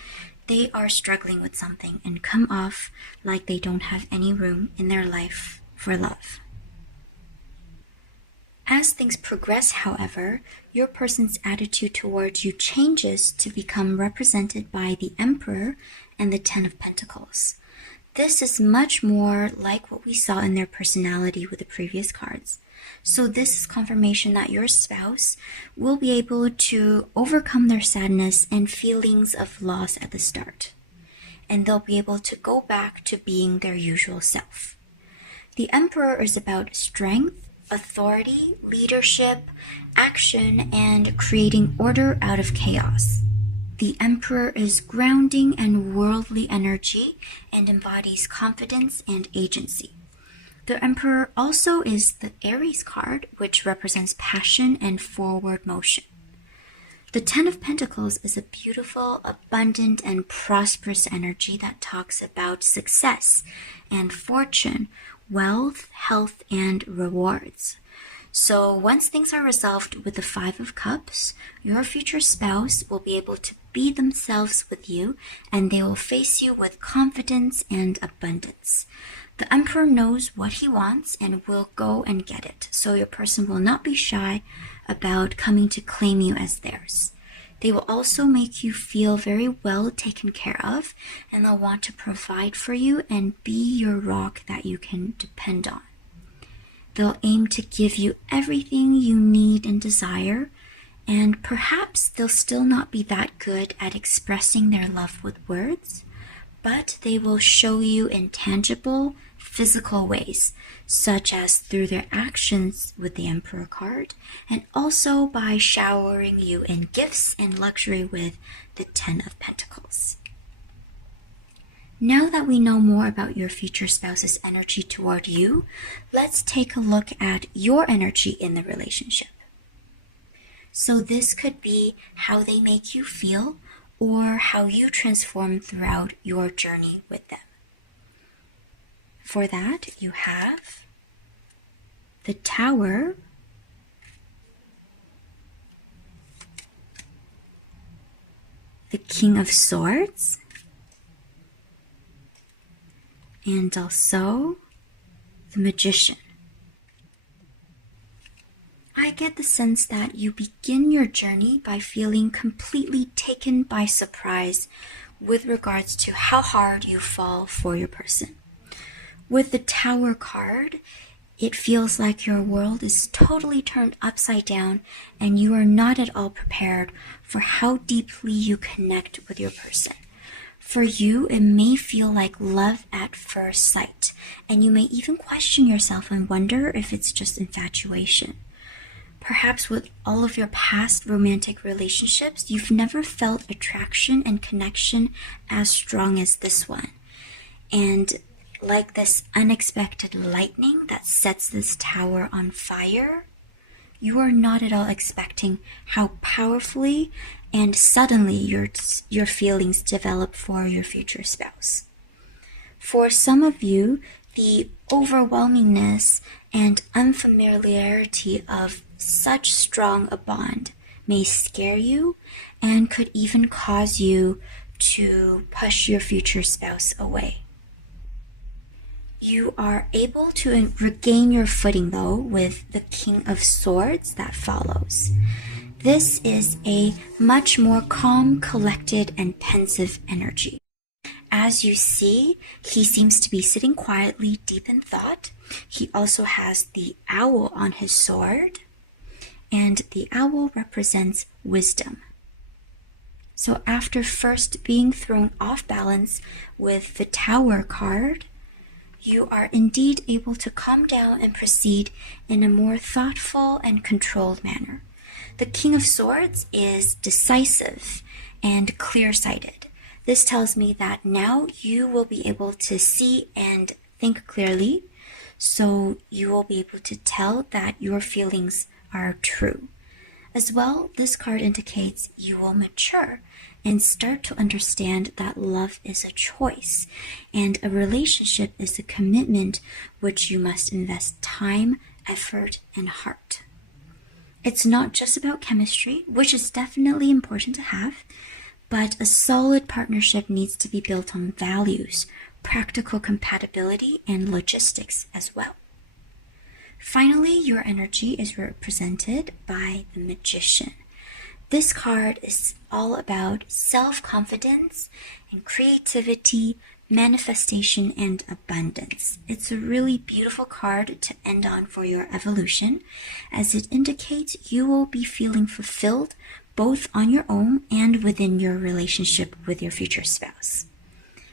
they are struggling with something and come off like they don't have any room in their life for love. As things progress, however, your person's attitude towards you changes to become represented by the Emperor and the 10 of Pentacles. This is much more like what we saw in their personality with the previous cards. So this is confirmation that your spouse will be able to overcome their sadness and feelings of loss at the start. And they'll be able to go back to being their usual self. The Emperor is about strength, authority, leadership, action, and creating order out of chaos. The Emperor is grounding and worldly energy and embodies confidence and agency. The Emperor also is the Aries card, which represents passion and forward motion. The 10 of Pentacles is a beautiful, abundant, and prosperous energy that talks about success and fortune, wealth, health, and rewards. So once things are resolved with the 5 of Cups, your future spouse will be able to be themselves with you, and they will face you with confidence and abundance. The Emperor knows what he wants and will go and get it, so your person will not be shy about coming to claim you as theirs. They will also make you feel very well taken care of, and they'll want to provide for you and be your rock that you can depend on. They'll aim to give you everything you need and desire, and perhaps they'll still not be that good at expressing their love with words, but they will show you in tangible, physical ways, such as through their actions with the Emperor card, and also by showering you in gifts and luxury with the 10 of Pentacles. Now that we know more about your future spouse's energy toward you, let's take a look at your energy in the relationship. So this could be how they make you feel or how you transform throughout your journey with them. For that, you have the Tower, the King of Swords, and also the Magician. I get the sense that you begin your journey by feeling completely taken by surprise with regards to how hard you fall for your person. With the Tower card, it feels like your world is totally turned upside down and you are not at all prepared for how deeply you connect with your person. For you, it may feel like love at first sight, and you may even question yourself and wonder if it's just infatuation. Perhaps with all of your past romantic relationships, you've never felt attraction and connection as strong as this one. And like this unexpected lightning that sets this tower on fire, you are not at all expecting how powerfully and suddenly your feelings develop for your future spouse. For some of you, the overwhelmingness and unfamiliarity of such strong a bond may scare you and could even cause you to push your future spouse away. You are able to regain your footing though with the King of Swords that follows. This is a much more calm, collected, and pensive energy. As you see, he seems to be sitting quietly, deep in thought. He also has the owl on his sword, and the owl represents wisdom. So after first being thrown off balance with the Tower card, you are indeed able to calm down and proceed in a more thoughtful and controlled manner. The King of Swords is decisive and clear-sighted. This tells me that now you will be able to see and think clearly, so you will be able to tell that your feelings are true. As well, this card indicates you will mature and start to understand that love is a choice and a relationship is a commitment which you must invest time, effort, and heart. It's not just about chemistry, which is definitely important to have, but a solid partnership needs to be built on values, practical compatibility, and logistics as well. Finally, your energy is represented by the Magician. This card is all about self-confidence and creativity, manifestation, and abundance. It's a really beautiful card to end on for your evolution, as it indicates you will be feeling fulfilled both on your own and within your relationship with your future spouse.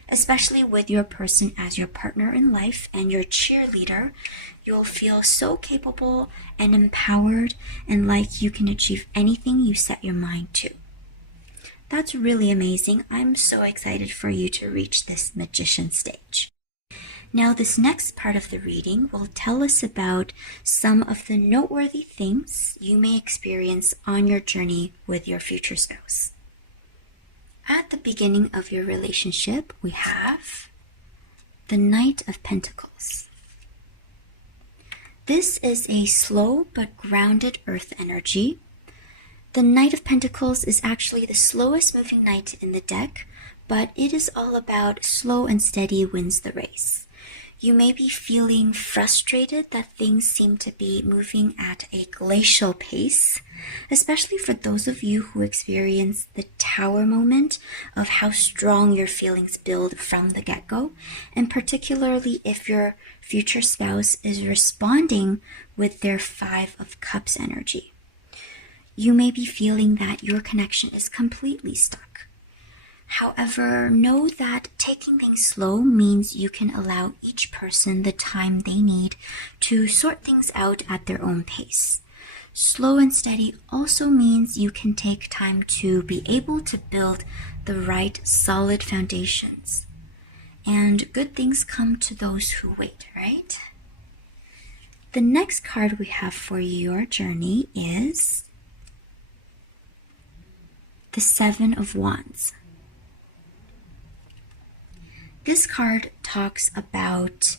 Especially with your person as your partner in life and your cheerleader, you'll feel so capable and empowered and like you can achieve anything you set your mind to. That's really amazing. I'm so excited for you to reach this Magician stage. Now, this next part of the reading will tell us about some of the noteworthy things you may experience on your journey with your future spouse. At the beginning of your relationship, we have the Knight of Pentacles. This is a slow but grounded earth energy. The Knight of Pentacles is actually the slowest moving knight in the deck, but it is all about slow and steady wins the race. You may be feeling frustrated that things seem to be moving at a glacial pace, especially for those of you who experience the Tower moment of how strong your feelings build from the get-go, and particularly if your future spouse is responding with their Five of Cups energy. You may be feeling that your connection is completely stuck. However, know that taking things slow means you can allow each person the time they need to sort things out at their own pace. Slow and steady also means you can take time to be able to build the right solid foundations. and good things come to those who wait, right? The next card we have for your journey is the Seven of Wands. This card talks about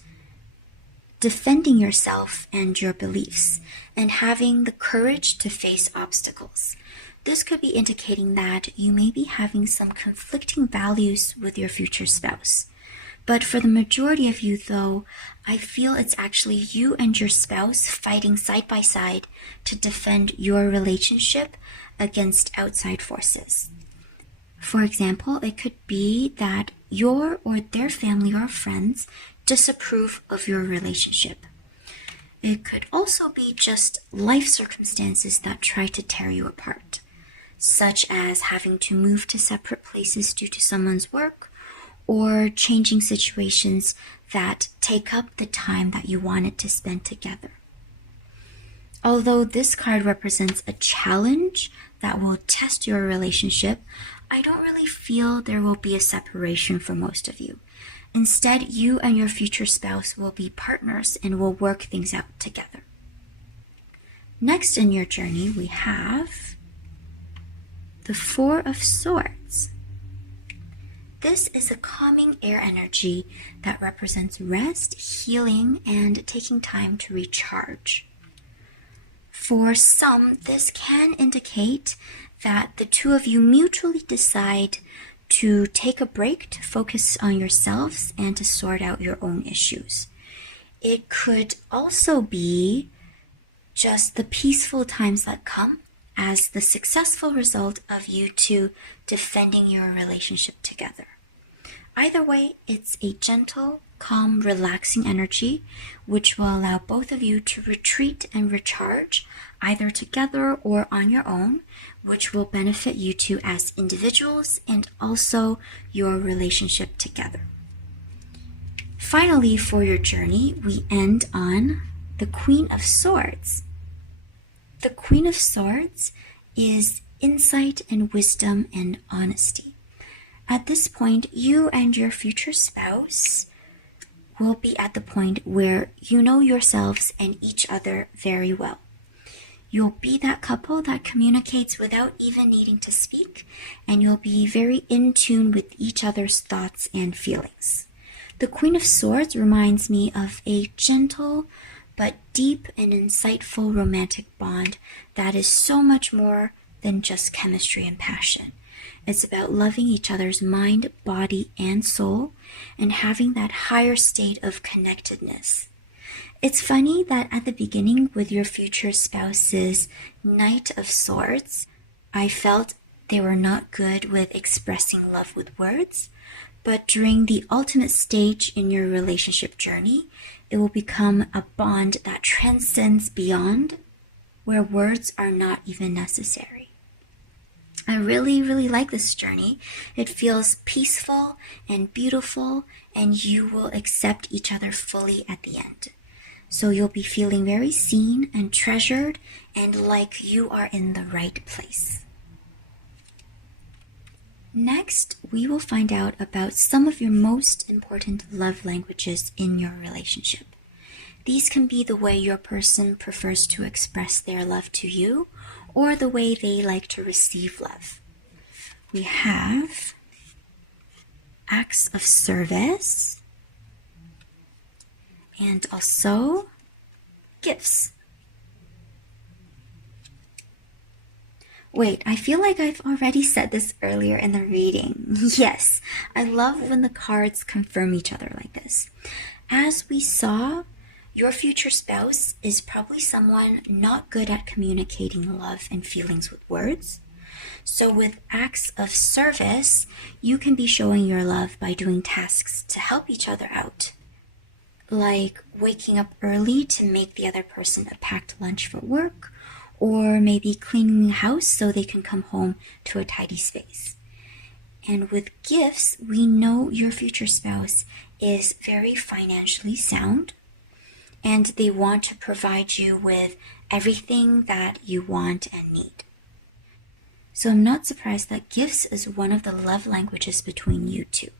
defending yourself and your beliefs and having the courage to face obstacles. This could be indicating that you may be having some conflicting values with your future spouse. But for the majority of you though, I feel it's actually you and your spouse fighting side by side to defend your relationship against outside forces. For example, it could be that your or their family or friends disapprove of your relationship. It could also be just life circumstances that try to tear you apart, such as having to move to separate places due to someone's work, or changing situations that take up the time that you wanted to spend together. Although this card represents a challenge that will test your relationship, I don't really feel there will be a separation for most of you. Instead, you and your future spouse will be partners and will work things out together. Next in your journey, we have the Four of Swords. This is a calming air energy that represents rest, healing, and taking time to recharge. For some, this can indicate that the two of you mutually decide to take a break to focus on yourselves and to sort out your own issues. It could also be just the peaceful times that come as the successful result of you two defending your relationship together. Either way, it's a gentle, calm, relaxing energy which will allow both of you to retreat and recharge either together or on your own, which will benefit you two as individuals and also your relationship together. Finally, for your journey, we end on the Queen of Swords. The Queen of Swords is insight and wisdom and honesty. At this point, you and your future spouse will be at the point where you know yourselves and each other very well. You'll be that couple that communicates without even needing to speak, and you'll be very in tune with each other's thoughts and feelings. The Queen of Swords reminds me of a gentle but deep and insightful romantic bond that is so much more than just chemistry and passion. It's about loving each other's mind, body, and soul, and having that higher state of connectedness. It's funny that at the beginning with your future spouse's Knight of Swords, I felt they were not good with expressing love with words, but during the ultimate stage in your relationship journey, it will become a bond that transcends beyond, where words are not even necessary. I really, really like this journey. It feels peaceful and beautiful, and you will accept each other fully at the end. So you'll be feeling very seen and treasured and like you are in the right place. Next, we will find out about some of your most important love languages in your relationship. These can be the way your person prefers to express their love to you, or the way they like to receive love. We have acts of service and also gifts. Wait, I feel like I've already said this earlier in the reading. Yes, I love when the cards confirm each other like this. As we saw, your future spouse is probably someone not good at communicating love and feelings with words. So with acts of service, you can be showing your love by doing tasks to help each other out, like waking up early to make the other person a packed lunch for work, or maybe cleaning the house so they can come home to a tidy space. And with gifts, we know your future spouse is very financially sound, and they want to provide you with everything that you want and need. So I'm not surprised that gifts is one of the love languages between you two.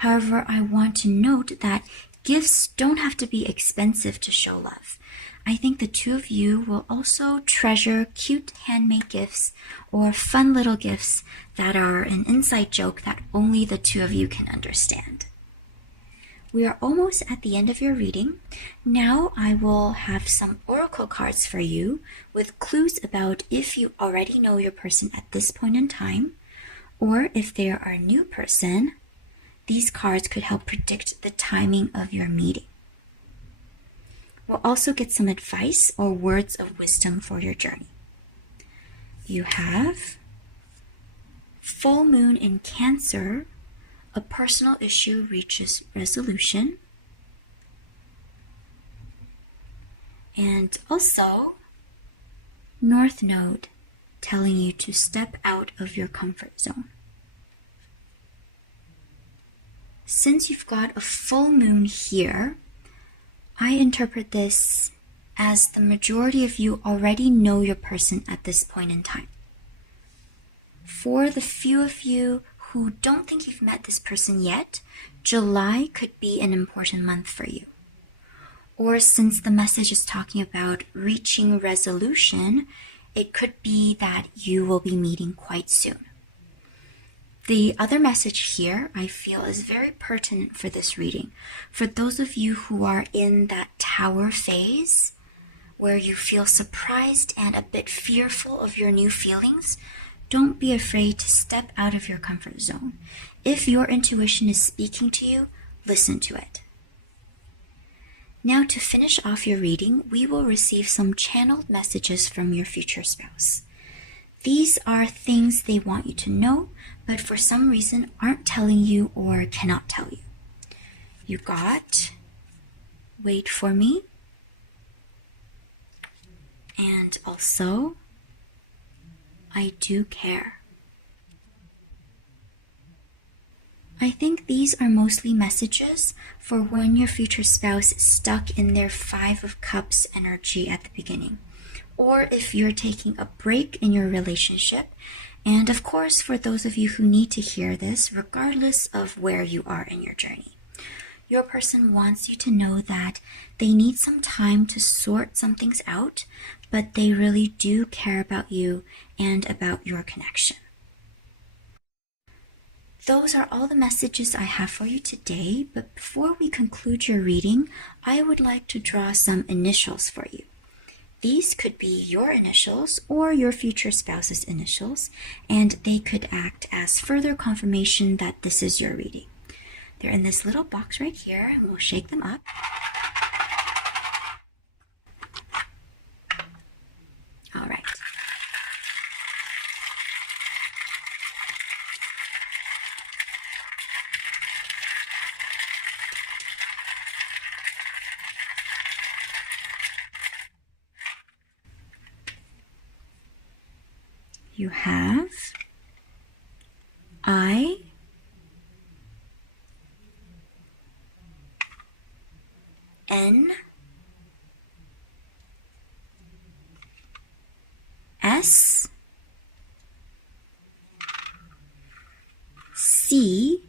However, I want to note that gifts don't have to be expensive to show love. I think the two of you will also treasure cute handmade gifts or fun little gifts that are an inside joke that only the two of you can understand. We are almost at the end of your reading. Now I will have some oracle cards for you with clues about if you already know your person at this point in time, or if they are a new person. These cards could help predict the timing of your meeting. We'll also get some advice or words of wisdom for your journey. You have full moon in Cancer. A personal issue reaches resolution. And also, North Node telling you to step out of your comfort zone. Since you've got a full moon here, I interpret this as the majority of you already know your person at this point in time. For the few of you who don't think you've met this person yet, July could be an important month for you. Or since the message is talking about reaching resolution, it could be that you will be meeting quite soon. The other message here I feel is very pertinent for this reading. For those of you who are in that tower phase, where you feel surprised and a bit fearful of your new feelings, don't be afraid to step out of your comfort zone. If your intuition is speaking to you, listen to it. Now, to finish off your reading, we will receive some channeled messages from your future spouse. These are things they want you to know, but for some reason aren't telling you or cannot tell you. You got, wait for me, and also, I do care. I think these are mostly messages for when your future spouse is stuck in their 5 of Cups energy at the beginning, or if you're taking a break in your relationship, and of course for those of you who need to hear this, regardless of where you are in your journey. Your person wants you to know that they need some time to sort some things out, but they really do care about you and about your connection. Those are all the messages I have for you today, but before we conclude your reading, I would like to draw some initials for you. These could be your initials or your future spouse's initials, and they could act as further confirmation that this is your reading. They're in this little box right here, and we'll shake them up. All right. You have I, N, S, C,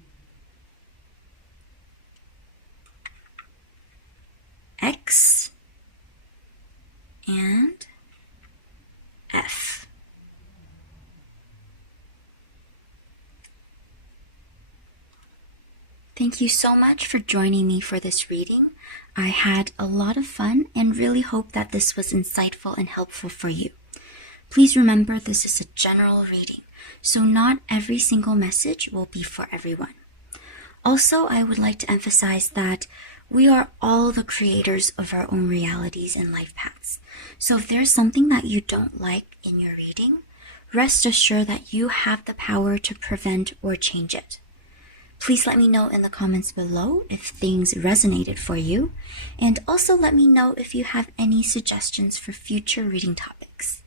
X, and F. Thank you so much for joining me for this reading. I had a lot of fun and really hope that this was insightful and helpful for you. Please remember this is a general reading, so not every single message will be for everyone. Also, I would like to emphasize that we are all the creators of our own realities and life paths. So if there's something that you don't like in your reading, rest assured that you have the power to prevent or change it. Please let me know in the comments below if things resonated for you, and also let me know if you have any suggestions for future reading topics.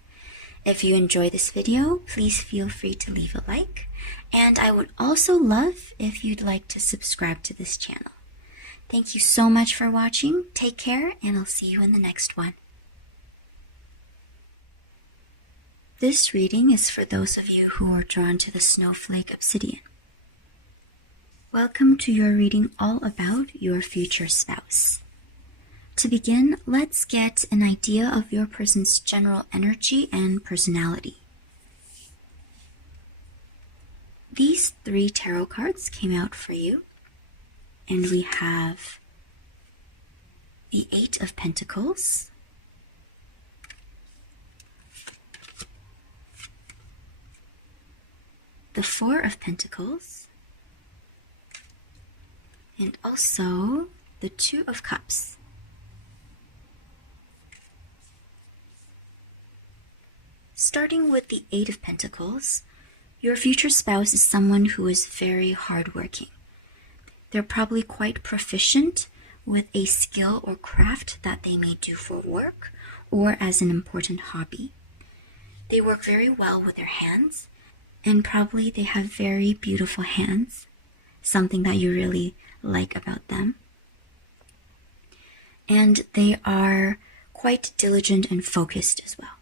If you enjoy this video, please feel free to leave a like, and I would also love if you'd like to subscribe to this channel. Thank you so much for watching, take care, and I'll see you in the next one. This reading is for those of you who are drawn to the Snowflake obsidian. Welcome to your reading all about your future spouse. To begin, let's get an idea of your person's general energy and personality. These 3 tarot cards came out for you, and we have the 8 of Pentacles, the 4 of Pentacles, and also the 2 of Cups. Starting with the 8 of Pentacles, your future spouse is someone who is very hardworking. They're probably quite proficient with a skill or craft that they may do for work or as an important hobby. They work very well with their hands, and probably they have very beautiful hands, something that you really like about them. And they are quite diligent and focused as well.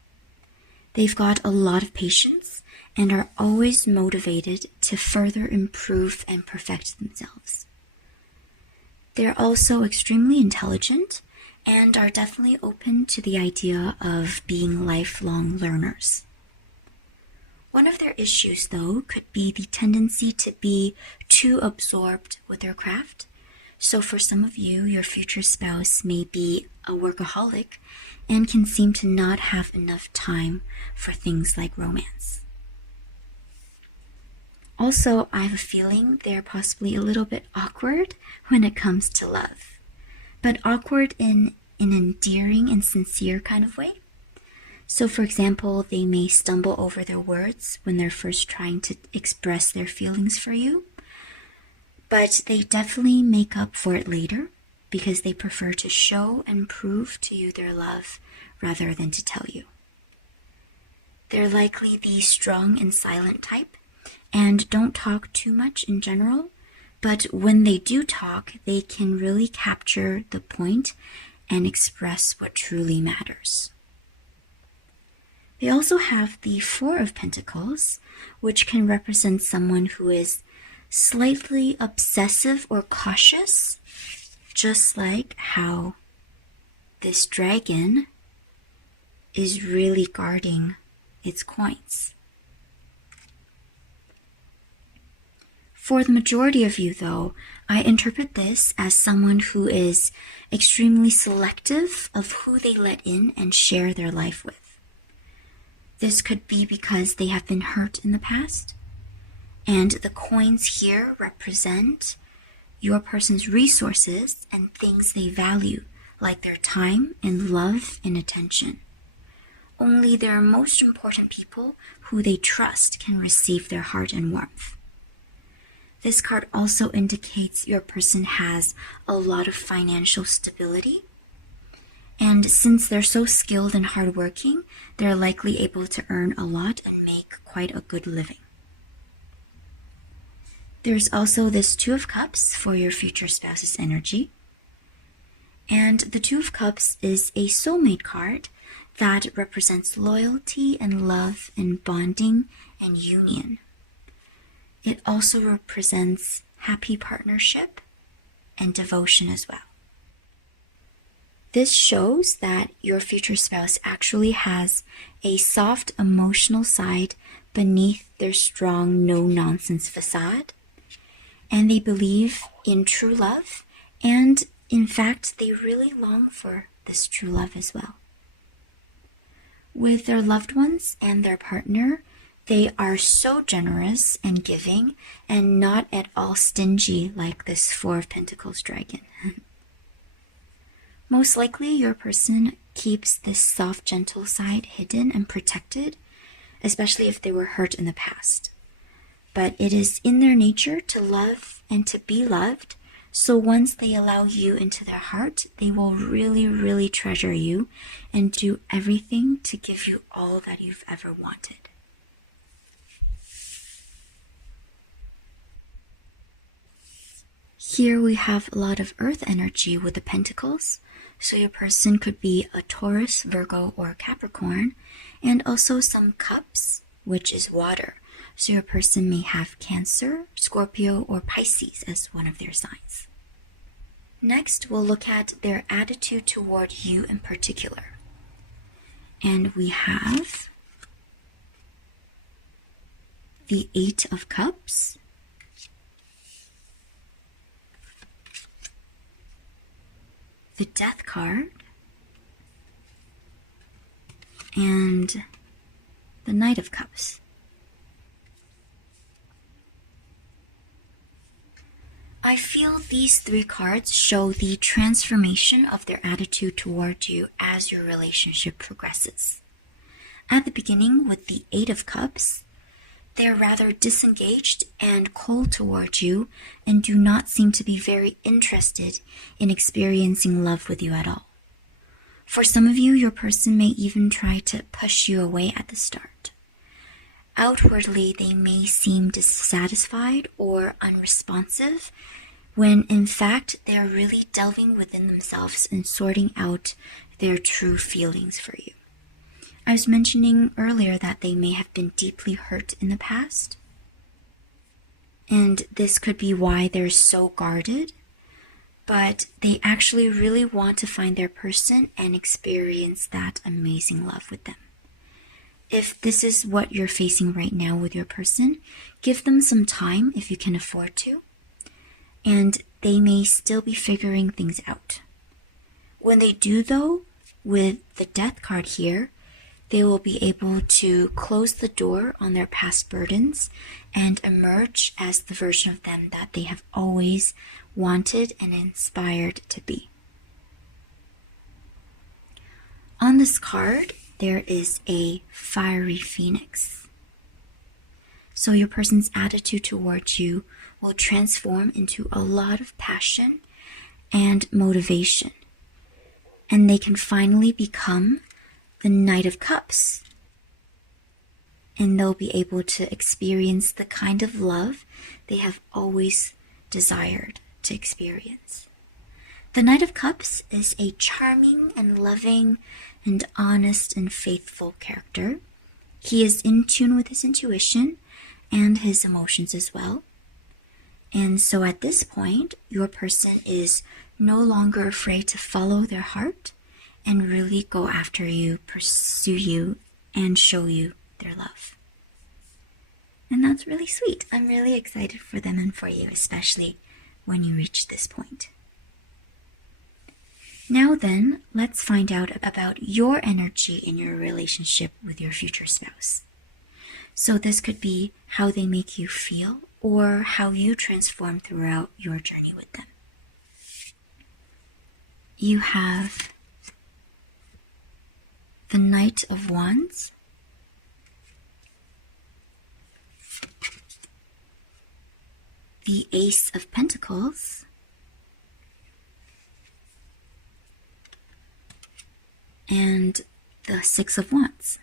They've got a lot of patience and are always motivated to further improve and perfect themselves. They're also extremely intelligent and are definitely open to the idea of being lifelong learners. One of their issues, though, could be the tendency to be too absorbed with their craft. So for some of you, your future spouse may be a workaholic and can seem to not have enough time for things like romance. Also, I have a feeling they're possibly a little bit awkward when it comes to love, but awkward in an endearing and sincere kind of way. So for example, they may stumble over their words when they're first trying to express their feelings for you, but they definitely make up for it later because they prefer to show and prove to you their love rather than to tell you. They're likely the strong and silent type and don't talk too much in general, but when they do talk, they can really capture the point and express what truly matters. They also have the 4 of Pentacles, which can represent someone who is slightly obsessive or cautious, just like how this dragon is really guarding its coins. For the majority of you, though, I interpret this as someone who is extremely selective of who they let in and share their life with. This could be because they have been hurt in the past, and the coins here represent your person's resources and things they value, like their time and love and attention. Only their most important people who they trust can receive their heart and warmth. This card also indicates your person has a lot of financial stability. And since they're so skilled and hardworking, they're likely able to earn a lot and make quite a good living. There's also this 2 of Cups for your future spouse's energy. And the 2 of Cups is a soulmate card that represents loyalty and love and bonding and union. It also represents happy partnership and devotion as well. This shows that your future spouse actually has a soft emotional side beneath their strong no-nonsense facade, and they believe in true love, and in fact, they really long for this true love as well. With their loved ones and their partner, they are so generous and giving and not at all stingy like this 4 of Pentacles dragon. Most likely, your person keeps this soft, gentle side hidden and protected, especially if they were hurt in the past. But it is in their nature to love and to be loved, so once they allow you into their heart, they will really, really treasure you and do everything to give you all that you've ever wanted. Here we have a lot of earth energy with the pentacles, so your person could be a Taurus, Virgo, or Capricorn, and also some cups, which is water. So your person may have Cancer, Scorpio, or Pisces as one of their signs. Next, we'll look at their attitude toward you in particular. And we have the Eight of Cups, the Death card, and the Knight of Cups. I feel these three cards show the transformation of their attitude toward you as your relationship progresses. At the beginning, with the Eight of Cups, they're rather disengaged and cold towards you and do not seem to be very interested in experiencing love with you at all. For some of you, your person may even try to push you away at the start. Outwardly, they may seem dissatisfied or unresponsive, when in fact they are really delving within themselves and sorting out their true feelings for you. I was mentioning earlier that they may have been deeply hurt in the past, and this could be why they're so guarded, but they actually really want to find their person and experience that amazing love with them. If this is what you're facing right now with your person, give them some time if you can afford to, and they may still be figuring things out. When they do though, with the Death card here, they will be able to close the door on their past burdens and emerge as the version of them that they have always wanted and inspired to be. On this card, there is a fiery phoenix. So your person's attitude towards you will transform into a lot of passion and motivation. And they can finally become the Knight of Cups. And they'll be able to experience the kind of love they have always desired to experience. The Knight of Cups is a charming and loving and honest and faithful character. He is in tune with his intuition and his emotions as well. And so at this point, your person is no longer afraid to follow their heart and really go after you, pursue you, and show you their love. And that's really sweet. I'm really excited for them and for you, especially when you reach this point. Now then, let's find out about your energy in your relationship with your future spouse. So this could be how they make you feel or how you transform throughout your journey with them. You have the Knight of Wands, the Ace of Pentacles, and the Six of Wands.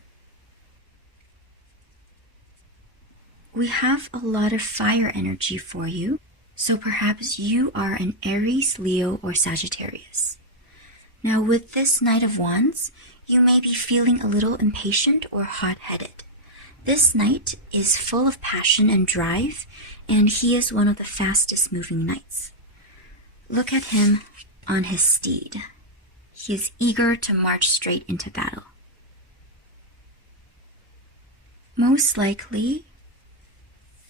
We have a lot of fire energy for you, so perhaps you are an Aries, Leo, or Sagittarius. Now with this Knight of Wands, you may be feeling a little impatient or hot-headed. This knight is full of passion and drive, and he is one of the fastest moving knights. Look at him on his steed. He is eager to march straight into battle. Most likely,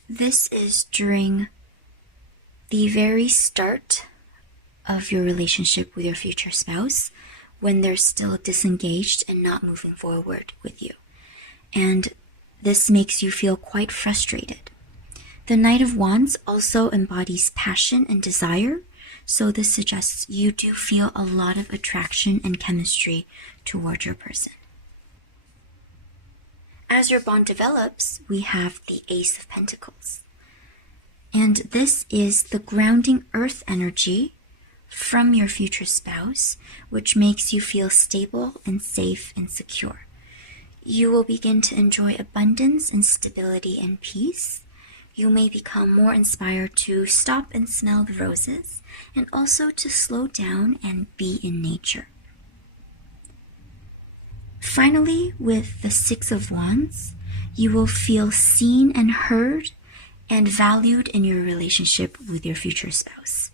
this is during the very start of your relationship with your future spouse, when they're still disengaged and not moving forward with you. And this makes you feel quite frustrated. The Knight of Wands also embodies passion and desire, so this suggests you do feel a lot of attraction and chemistry toward your person. As your bond develops, we have the Ace of Pentacles. And this is the grounding earth energy from your future spouse, which makes you feel stable and safe and secure. You will begin to enjoy abundance and stability and peace. You may become more inspired to stop and smell the roses, and also to slow down and be in nature. Finally, with the Six of Wands, you will feel seen and heard and valued in your relationship with your future spouse.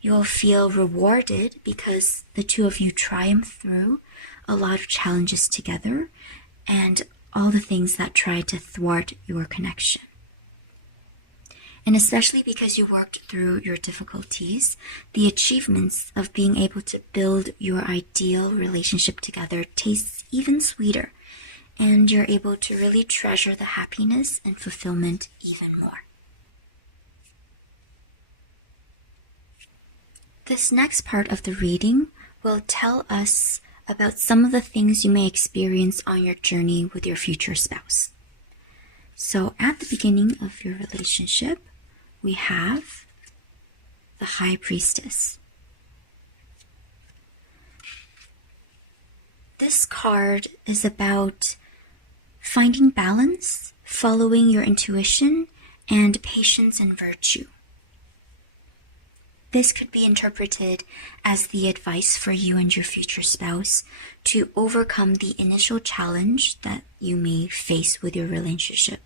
You will feel rewarded because the two of you triumph through a lot of challenges together and all the things that try to thwart your connection. And especially because you worked through your difficulties, the achievements of being able to build your ideal relationship together tastes even sweeter, and you're able to really treasure the happiness and fulfillment even more. This next part of the reading will tell us about some of the things you may experience on your journey with your future spouse. So at the beginning of your relationship, we have the High Priestess. This card is about finding balance, following your intuition, and patience and virtue. This could be interpreted as the advice for you and your future spouse to overcome the initial challenge that you may face with your relationship.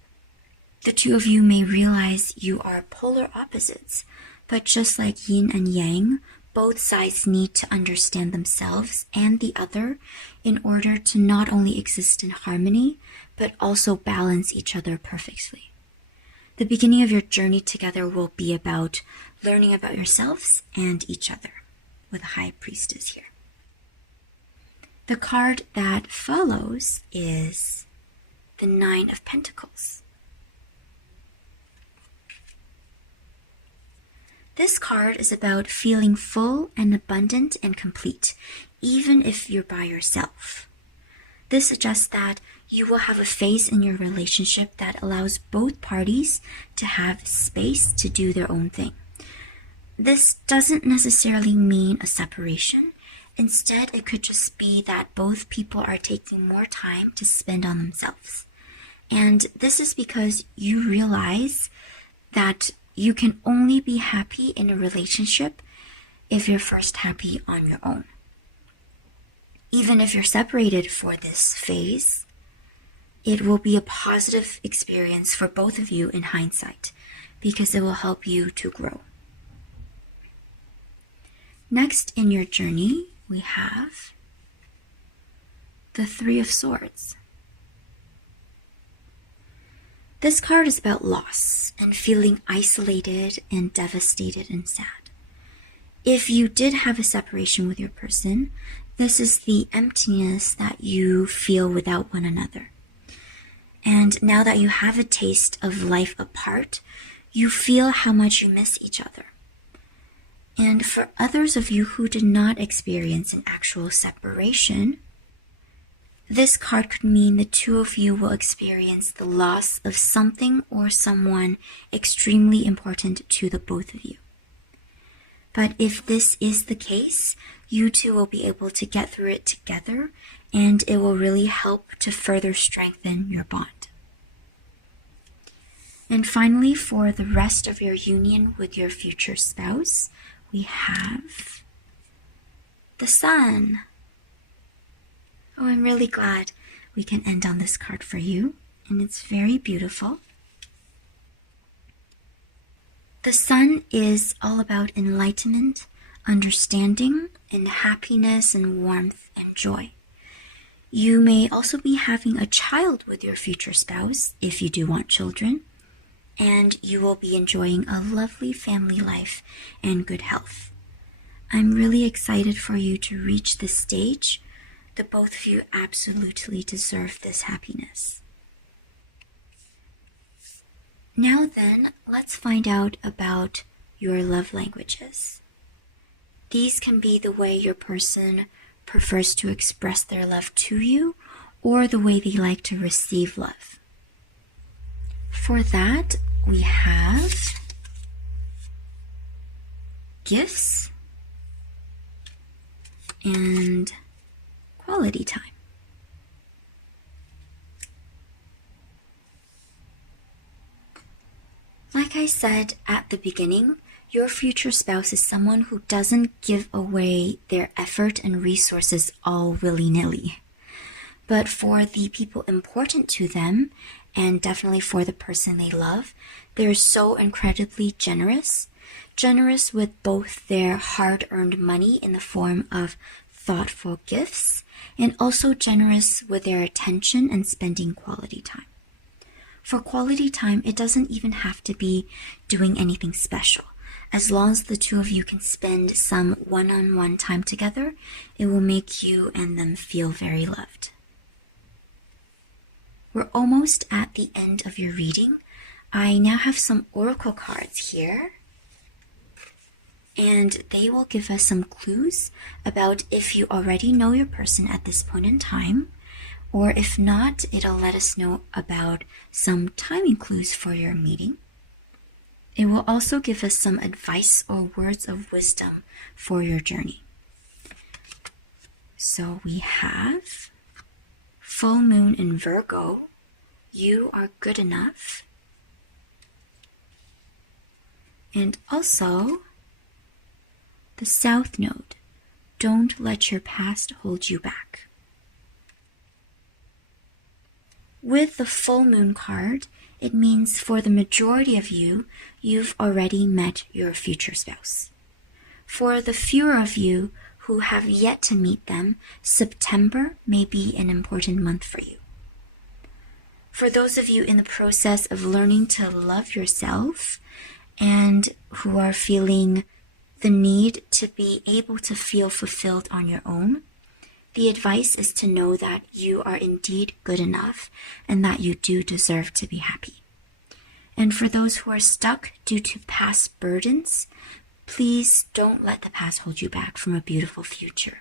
The two of you may realize you are polar opposites, but just like yin and yang, both sides need to understand themselves and the other in order to not only exist in harmony, but also balance each other perfectly. The beginning of your journey together will be about learning about yourselves and each other, with a High Priestess here. The card that follows is the Nine of Pentacles. This card is about feeling full and abundant and complete, even if you're by yourself. This suggests that you will have a phase in your relationship that allows both parties to have space to do their own thing. This doesn't necessarily mean a separation. Instead, it could just be that both people are taking more time to spend on themselves. And this is because you realize that you can only be happy in a relationship if you're first happy on your own. Even if you're separated for this phase, it will be a positive experience for both of you in hindsight, because it will help you to grow. Next in your journey, we have the Three of Swords. This card is about loss and feeling isolated and devastated and sad. If you did have a separation with your person, this is the emptiness that you feel without one another. And now that you have a taste of life apart, you feel how much you miss each other. And for others of you who did not experience an actual separation, this card could mean the two of you will experience the loss of something or someone extremely important to the both of you. But if this is the case, you two will be able to get through it together, and it will really help to further strengthen your bond. And finally, for the rest of your union with your future spouse, we have the Sun. Oh, I'm really glad we can end on this card for you, and it's very beautiful. The Sun is all about enlightenment, understanding, and happiness and warmth and joy. You may also be having a child with your future spouse if you do want children, and you will be enjoying a lovely family life and good health. I'm really excited for you to reach this stage. The both of you absolutely deserve this happiness. Now then, let's find out about your love languages. These can be the way your person prefers to express their love to you, or the way they like to receive love. For that, we have gifts and quality time. Like I said at the beginning, your future spouse is someone who doesn't give away their effort and resources all willy-nilly. But for the people important to them, and definitely for the person they love, they're so incredibly generous. Generous with both their hard-earned money in the form of thoughtful gifts, and also generous with their attention and spending quality time. For quality time, it doesn't even have to be doing anything special. As long as the two of you can spend some one-on-one time together, it will make you and them feel very loved. We're almost at the end of your reading. I now have some oracle cards here, and they will give us some clues about if you already know your person at this point in time, or if not, it'll let us know about some timing clues for your meeting. It will also give us some advice or words of wisdom for your journey. So we have full moon in Virgo, you are good enough. And also the South Node, don't let your past hold you back. With the full moon card, it means for the majority of you, you've already met your future spouse. For the fewer of you who have yet to meet them, September may be an important month for you. For those of you in the process of learning to love yourself and who are feeling the need to be able to feel fulfilled on your own, the advice is to know that you are indeed good enough and that you do deserve to be happy. And for those who are stuck due to past burdens, please don't let the past hold you back from a beautiful future.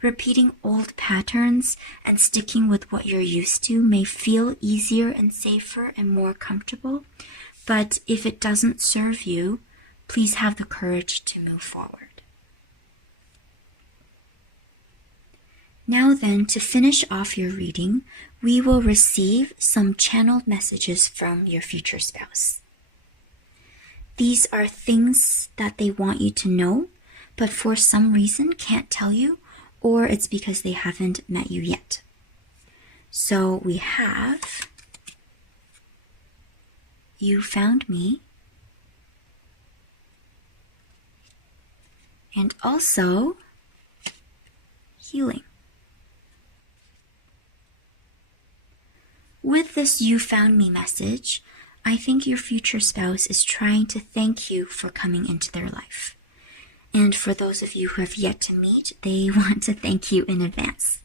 Repeating old patterns and sticking with what you're used to may feel easier and safer and more comfortable, but if it doesn't serve you, please have the courage to move forward. Now then, to finish off your reading, we will receive some channeled messages from your future spouse. These are things that they want you to know, but for some reason can't tell you, or it's because they haven't met you yet. So we have, you found me, and also healing. With this you found me message, I think your future spouse is trying to thank you for coming into their life. And for those of you who have yet to meet, they want to thank you in advance.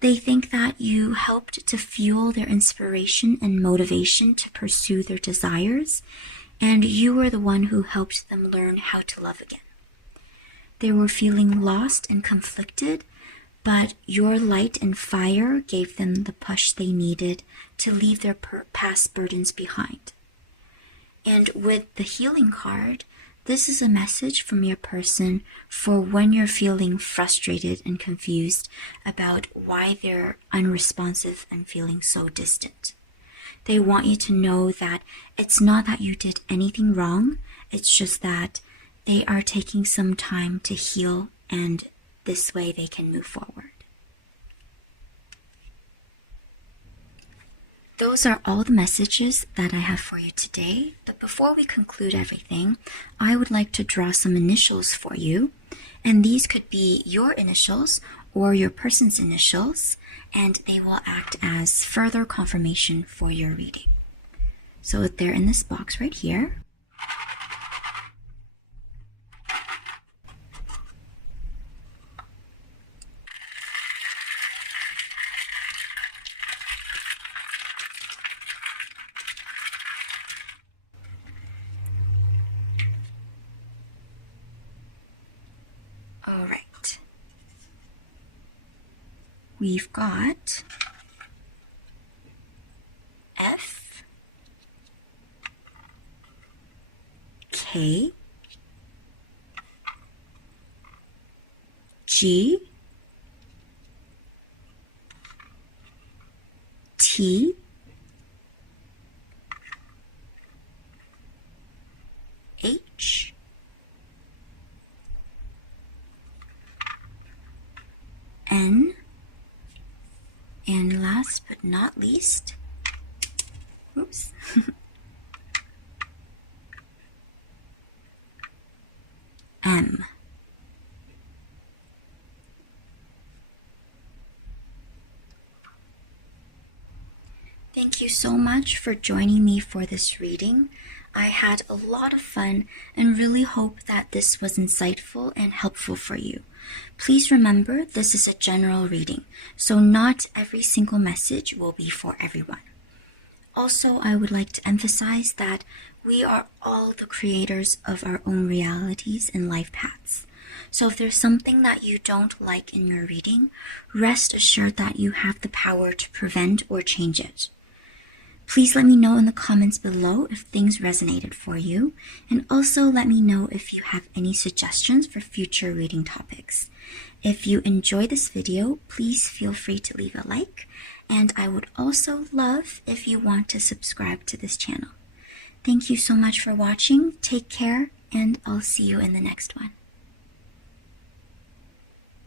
They think that you helped to fuel their inspiration and motivation to pursue their desires, and you were the one who helped them learn how to love again. They were feeling lost and conflicted, but your light and fire gave them the push they needed to leave their past burdens behind. And with the healing card, this is a message from your person for when you're feeling frustrated and confused about why they're unresponsive and feeling so distant. They want you to know that it's not that you did anything wrong, it's just that they are taking some time to heal, and this way they can move forward. Those are all the messages that I have for you today, but before we conclude everything, I would like to draw some initials for you, and these could be your initials or your person's initials, and they will act as further confirmation for your reading. So they're in this box right here. All right. We've got F, K, G, T, H, N, not least, oops, M. Thank you so much for joining me for this reading. I had a lot of fun and really hope that this was insightful and helpful for you. Please remember, this is a general reading, so not every single message will be for everyone. Also, I would like to emphasize that we are all the creators of our own realities and life paths. So if there's something that you don't like in your reading, rest assured that you have the power to prevent or change it. Please let me know in the comments below if things resonated for you, and also let me know if you have any suggestions for future reading topics. If you enjoyed this video, please feel free to leave a like, and I would also love if you want to subscribe to this channel. Thank you so much for watching, take care, and I'll see you in the next one.